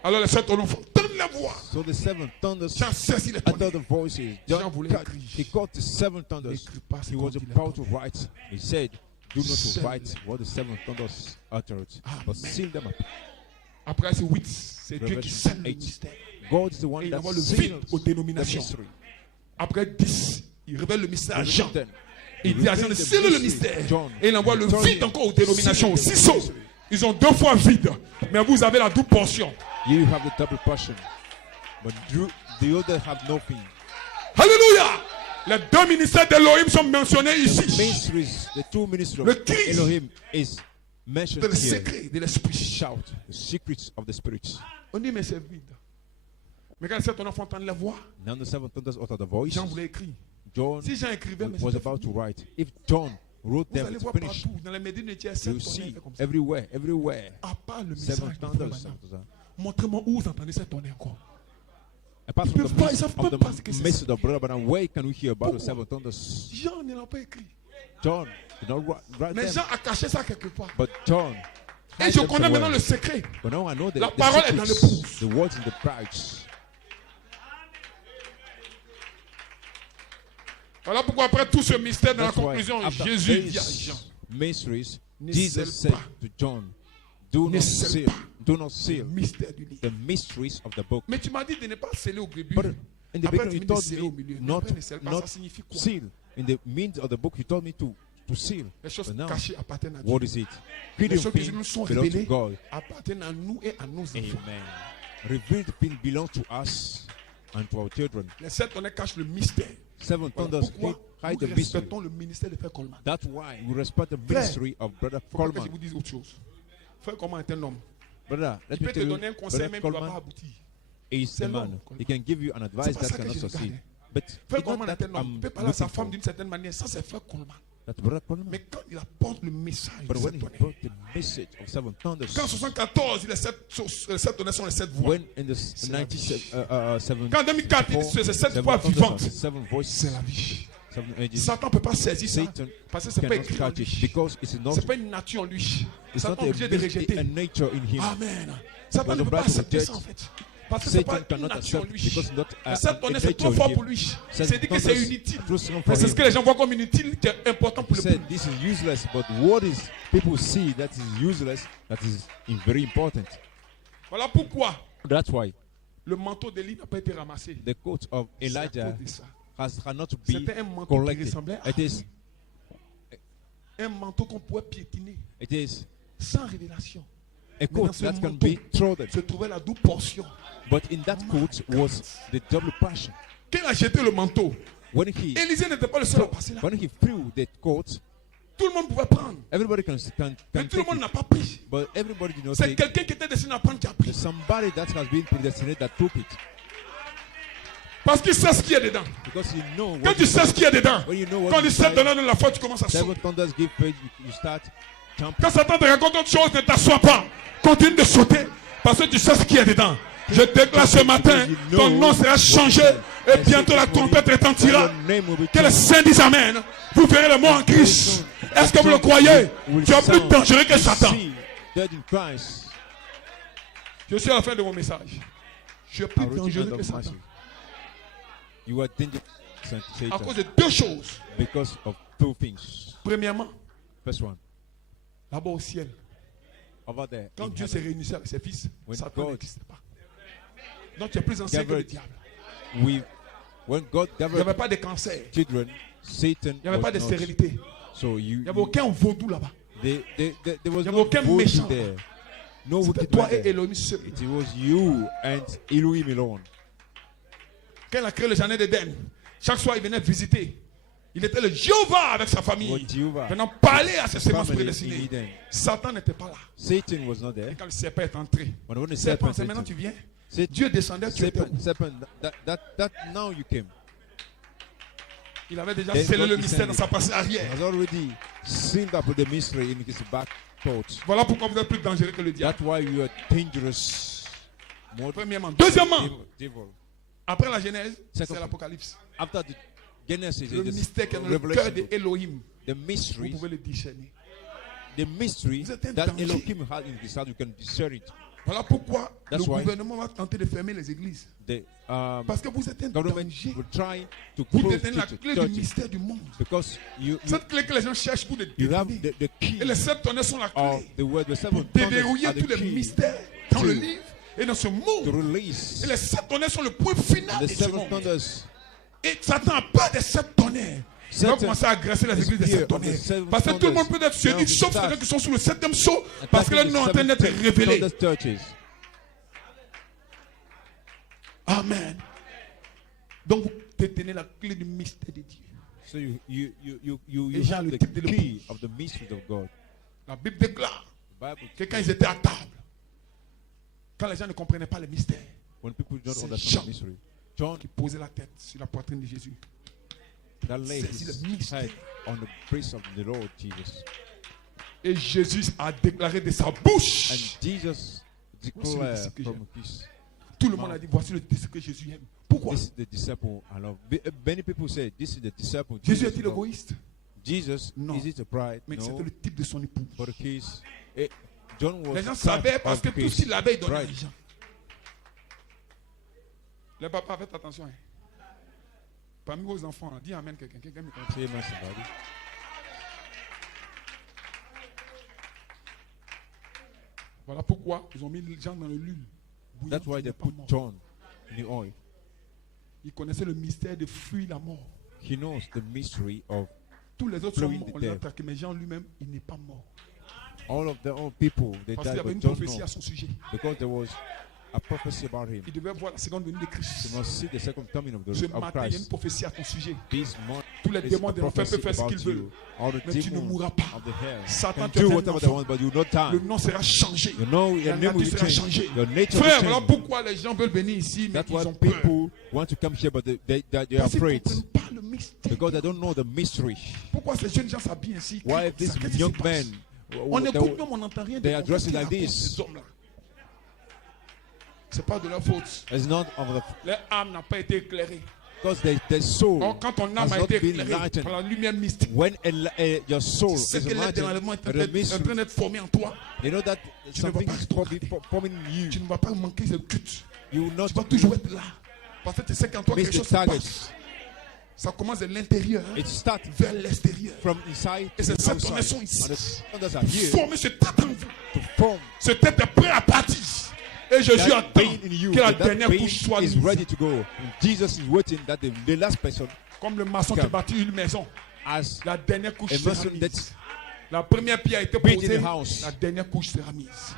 Alors les sept tonneaux font donne la voix. So the seven thunders Jean saisit les under tonneaux. the voices. Jean John voulait cut, écrire. he caught the seven thunders. N'écris pas ce He qu'ont was dit les about to tonneaux. write. He said, do not to Seal write them. what the seven thunders uttered, but seal them up. Après c'est 8. C'est Dieu qui scelle le 8. mystère. God is the Et one il that envoie le seals vide aux the dénominations. mystery. Après 10, il révèle le mystère à Jean. Then, Il dit à Jean de revealed the sceller le mystery mystère. to John. Et il envoie le Told vide him, encore aux dénominations. seal the 6 mystery. Ils ont 2 fois vide. Mais vous avez la double portion. You have the double portion, but the other have nothing. Alléluia. Les 2 ministères d'Elohim sont mentionnés The ici. ministries, the two ministries Le of cri Elohim is mentioned C'est le here. secret de l'esprit. Shout, the secrets of the spirits. On dit mais c'est vide. Mais quand cet enfant entend la voix, Now the seven thunders utter the voice. Jean voulait écrire. John Si Jean écrivait, mais was c'était about to fini. write. If John wrote Vous them, allez it's voir finished. partout dans les médines il y a You 7 will see tonnerres comme ça. everywhere. À part le Seven message de thunders. Frère Branham. Montrez-moi où vous entendez cette tonnerre encore. Apart Ils from peuvent the pas- ils message savent of même pas ce que the c'est. message of Brother Branham, where can we hear about the Pourquoi? seven thunders? Jean ne l'a pas écrit. John did not write Mais them, Jean a caché ça quelque part. but John. Et hid je them connais maintenant somewhere. le secret. But now I know La the parole est dans le secrets, pouce. the words in the pouch. Voilà pourquoi après tout ce mystère, dans la That's why conclusion, after Jésus dit à these Jean, mysteries, Ne Jesus scelle said pas. to John, do Ne not scelle seal, pas. do not le seal mystère du livre. the mysteries of the book. Mais tu m'as dit de ne pas sceller au début. But in the Après, beginning, tu you me dis told sceller au milieu. me Mais not, après, ne scelle pas, not ça signifie quoi? seal. In the means of the book, you told me to seal. Les choses But now, cachées appartiennent à Dieu. what is it? Les Hidden choses qui things nous sont belong to révélées God. appartiennent à nous et à nos enfants. Amen. Revealed things belong to us and to our children. Les 7 tonnerres cachent le mystère. Seven Voilà thunders pourquoi hide the nous mystery. respectons le ministère de Frère Coleman. That's why we respect the Frère, ministry of Brother Il faut pas que je Coleman. vous dise autre chose. Frère Coleman est un homme. Brother, let Il me peut te tell you, donner un conseil Brother même qui ne va pas Coleman aboutir. is C'est a man. l'homme, Coleman. He can give you an C'est advice pas that ça que cannot je succeed. regarde. But Frère it's not Coleman that est un homme. Il I'm peut parler à sa looking femme for. d'une certaine manière. Ça, c'est Frère Coleman. That's Brother Coleman. Mais quand il apporte le message But de when cette he tonnerre, brought the message of seven thunders. Quand 74, les sept tonnerres sont les 7 voix. When in the 97, quand 2004, c'est 7 voix vivantes. C'est la vie. Satan ne peut pas saisir ça parce que ce n'est pas écrit en lui. Ce n'est pas une nature en lui. Satan est obligé de rejeter. Amen. Satan ne peut pas accepter ça en fait. Parce que ce n'est pas une nature en lui. Cette tonnerre, c'est trop fort pour lui. C'est dit que c'est inutile. Mais c'est ce que les gens voient comme inutile qui est important pour le peuple. This is useless, but what is people see that is useless, that is very important. Voilà pourquoi that's why le manteau d'Élie n'a pas été ramassé. The coat of Elijah has not to be c'était un manteau qui ressemblait à un manteau qu'on pouvait piétiner. It is sans révélation. A coat that can be trodden. Se trouvait la double portion. But in that coat was the double portion. Quand il a jeté le manteau, Élisée n'était pas le seul à passer là. When he threw the coat, tout le monde pouvait prendre. Everybody can mais tout le monde n'a pas pris. But everybody did not. C'est quelqu'un qui était destiné à prendre qui a pris. Somebody that has been predestinated that took it. Parce qu'il sait ce qu'il y a dedans. Quand tu sais ce qu'il y a dedans, quand il sait donner de la foi, tu commences à sauter. Quand Satan te raconte autre chose, ne t'assois pas. Continue de sauter parce que tu sais ce qu'il y a dedans. Je déclare ce matin, ton nom sera changé et bientôt la trompette retentira. Que les saints disent Amen. Vous verrez le mot en Christ. Est-ce que vous le croyez? Tu es plus dangereux que Satan. Je suis à la fin de mon message. Je suis plus dangereux que Satan. You are dangerous, à cause de deux choses. Because of two things. Premièrement, first one, là-bas au ciel, over there, quand Dieu s'est réuni avec ses fils, Satan n'existait pas. Donc tu es plus ancien que le diable. When God il n'y avait pas de cancer. Children, Satan il n'y avait pas de stérilité. So il n'y avait aucun vaudou là-bas. Il n'y avait aucun méchant. C'était toi et Elohim seul. It was you and Elohim alone. Quand il a créé le jardin d'Éden, chaque soir il venait visiter. Il était le Jéhovah avec sa famille. Venant parler à ses semences prédestinées. Satan n'était pas là. Satan was not there. Et quand le serpent est entré, serpent, c'est maintenant tu viens. Dieu descendait, tu étais où? That now you came. Il avait déjà scellé le mystère dans sa passée arrière. Voilà pourquoi vous êtes plus dangereux que le diable. That's why you are dangerous. Premièrement. Deuxièmement, après la Genèse, c'est l'Apocalypse. After the Genesis, le mystère qui est dans le cœur d'Elohim. The mystery. Vous pouvez le discerner. The mystery that Elohim had in his heart, you can discern it. Voilà pourquoi le gouvernement va tenter de fermer les églises. Parce que vous êtes un danger. Vous détenez la clé du mystère du monde. Cette clé que les gens cherchent pour le détenir. Et les 7 tonnerres sont la clé. Pour déverrouiller tous les mystères dans le livre et dans ce monde. Et les 7 tonnerres sont le point final de ce monde. Et Satan a peur des 7 tonnerres. Il va commencer à agresser les églises des 7 tonnerres. Parce que tout le monde peut être séduit, sauf ceux qui sont sous le 7e sceau, parce que le nom est en train d'être révélé. Amen. Donc vous détenez la clé du mystère de Dieu. So you have the key of the mystery of God. La Bible déclare que quand ils étaient à table, quand les gens ne comprenaient pas le mystère, c'est Jean qui posait la tête sur la poitrine de Jésus. That laid his head on the breast of the Lord Jesus. Et Jésus a déclaré de sa bouche. And Jesus declared from his Tout le monde a dit voici le disciple que Jésus aime. Pourquoi? This is the disciple I love. Many people say this is the disciple. Jésus est-il égoïste? Jesus, non. Is it a pride? Mais c'était le type de son épouse. But John was les gens savaient parce que tout ce qu'il avait, il donnait à les gens. Les papas, faites attention. Hein. Parmi vos enfants, dis amen quelqu'un. Quelqu'un me comprend. Voilà pourquoi ils ont mis les gens dans le lule. That's why they put John in the oil. Il connaissait le mystère de fuir la mort. He knows the mystery of tous les autres sont morts, on les a attaqués, mais Jean lui-même, il n'est pas mort. All of their own people, they parce died, qu'il y avait une John prophétie à son sujet. Because there was a prophecy about him. Il devait voir la seconde venue de Christ. You must see the second coming of Ce matin, il y a une prophétie à ton sujet. Tous les démons de l'enfer peuvent faire ce qu'ils veulent. Mais tu ne mourras pas. Satan te fait le nom sera changé. La nature sera changée. Frère, voilà pourquoi les gens veulent venir ici, mais ils ont peur. Want to come here, but they are afraid. Pas le mystère. Because they don't know the mystery. Pourquoi ces jeunes gens s'habillent ainsi? Why this young man On écoute même, on n'entend rien. They address it like this. Ces hommes-là. C'est pas de leur faute. It's not of Leur âme n'a pas été éclairée. Because their soul quand ton âme a été éclairée par la lumière mystique, when your soul is enlightened, est en train d'être formé en toi. You know that something is forming in you. Tu ne vas pas manquer ce culte. You will not. Tu vas toujours être là. Parce que tu sais qu'en toi quelque chose se passe. Ça commence de l'intérieur vers l'extérieur. Et c'est cette connexion ici. Former ce tête en vous. Ce tête est prêt à partir. Et Jésus attend que la dernière couche soit mise. Jesus is waiting that the last person. Comme le maçon qui bâtit une maison. La dernière couche sera mise. La première pierre a été posée. La dernière couche sera mise.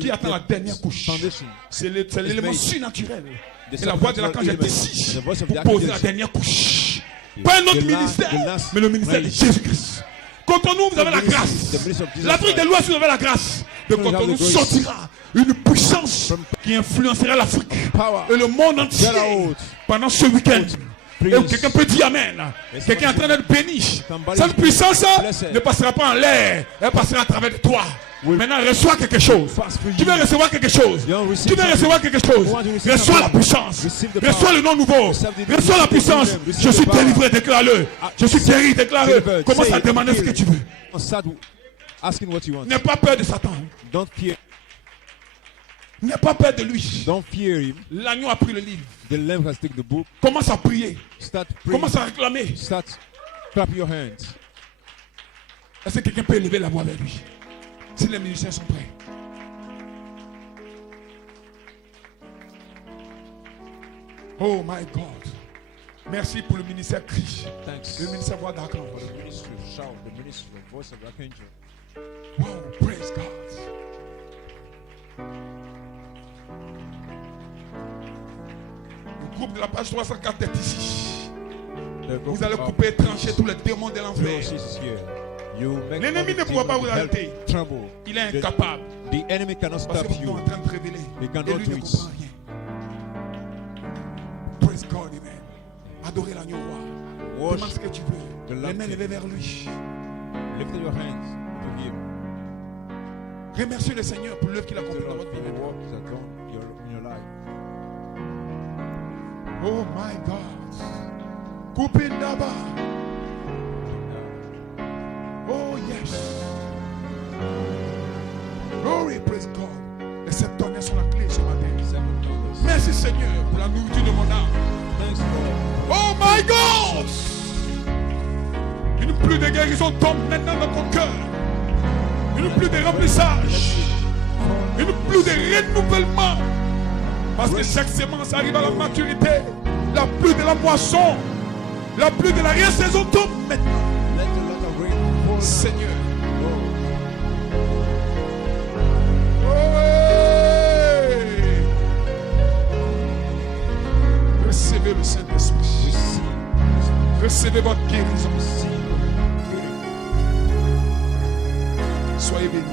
Qui attend la dernière couche? C'est l'élément surnaturel. Et la voix de l'archange est ici pour poser la dernière couche. Pas un autre ministère, mais le ministère de Jésus-Christ. Cotonou, vous avez la grâce. L'Afrique de l'Ouest, vous avez la grâce. De Cotonou sortira une puissance qui influencera l'Afrique et le monde entier pendant ce week-end. Et quelqu'un peut dire Amen. Quelqu'un est en train d'être béni. Cette puissance ne passera pas en l'air. Elle passera à travers de toi. Maintenant, reçois quelque chose. Tu veux recevoir quelque chose. Tu veux recevoir quelque chose. Reçois la puissance. Reçois le nom nouveau. Reçois la puissance. Je suis délivré, déclare-le. Je suis guéri, déclare-le. Commence à demander ce que tu veux. N'aie pas peur de Satan. N'aie pas peur de lui. L'agneau a pris le livre. The lamb has taken the book. Commence à prier. Start praying. Commence à réclamer. Start clap your hands. Est-ce que quelqu'un peut élever la voix vers lui? Si les musiciens sont prêts. Oh my God. Merci pour le ministère cri. Le ministère voix d'archange. The ministry of shout, the ministry of voice of archangel. Wow, praise God. Le groupe de la page 304 est ici. Vous allez couper et trancher tous les démons de l'enfer. L'ennemi ne pourra pas vous arrêter. Il est incapable. The enemy cannot stop Parce que you. vous êtes en train de révéler. He cannot Et lui ne do it. comprend rien. Praise God, amen. Adorez l'agneau roi. Demande ce que tu veux. Les mains levées vers lui. Lift your hands to him. Remerciez le Seigneur pour l'œuvre qu'il a accomplie dans votre vie. Oh my God. Coupez là-bas. Oh yes. Glory, praise God. Les 7 tonnes sont la clé ce matin. Merci Seigneur pour la nourriture de mon âme. Oh my God. Une pluie de guérison tombe maintenant dans ton cœur. Une pluie de remplissage. Une pluie de renouvellement. Parce que chaque sémence arrive à la maturité. La pluie de la moisson. La pluie de la résaison tombe maintenant. Seigneur. Recevez le Saint-Esprit. Recevez votre guérison. Soyez bénis.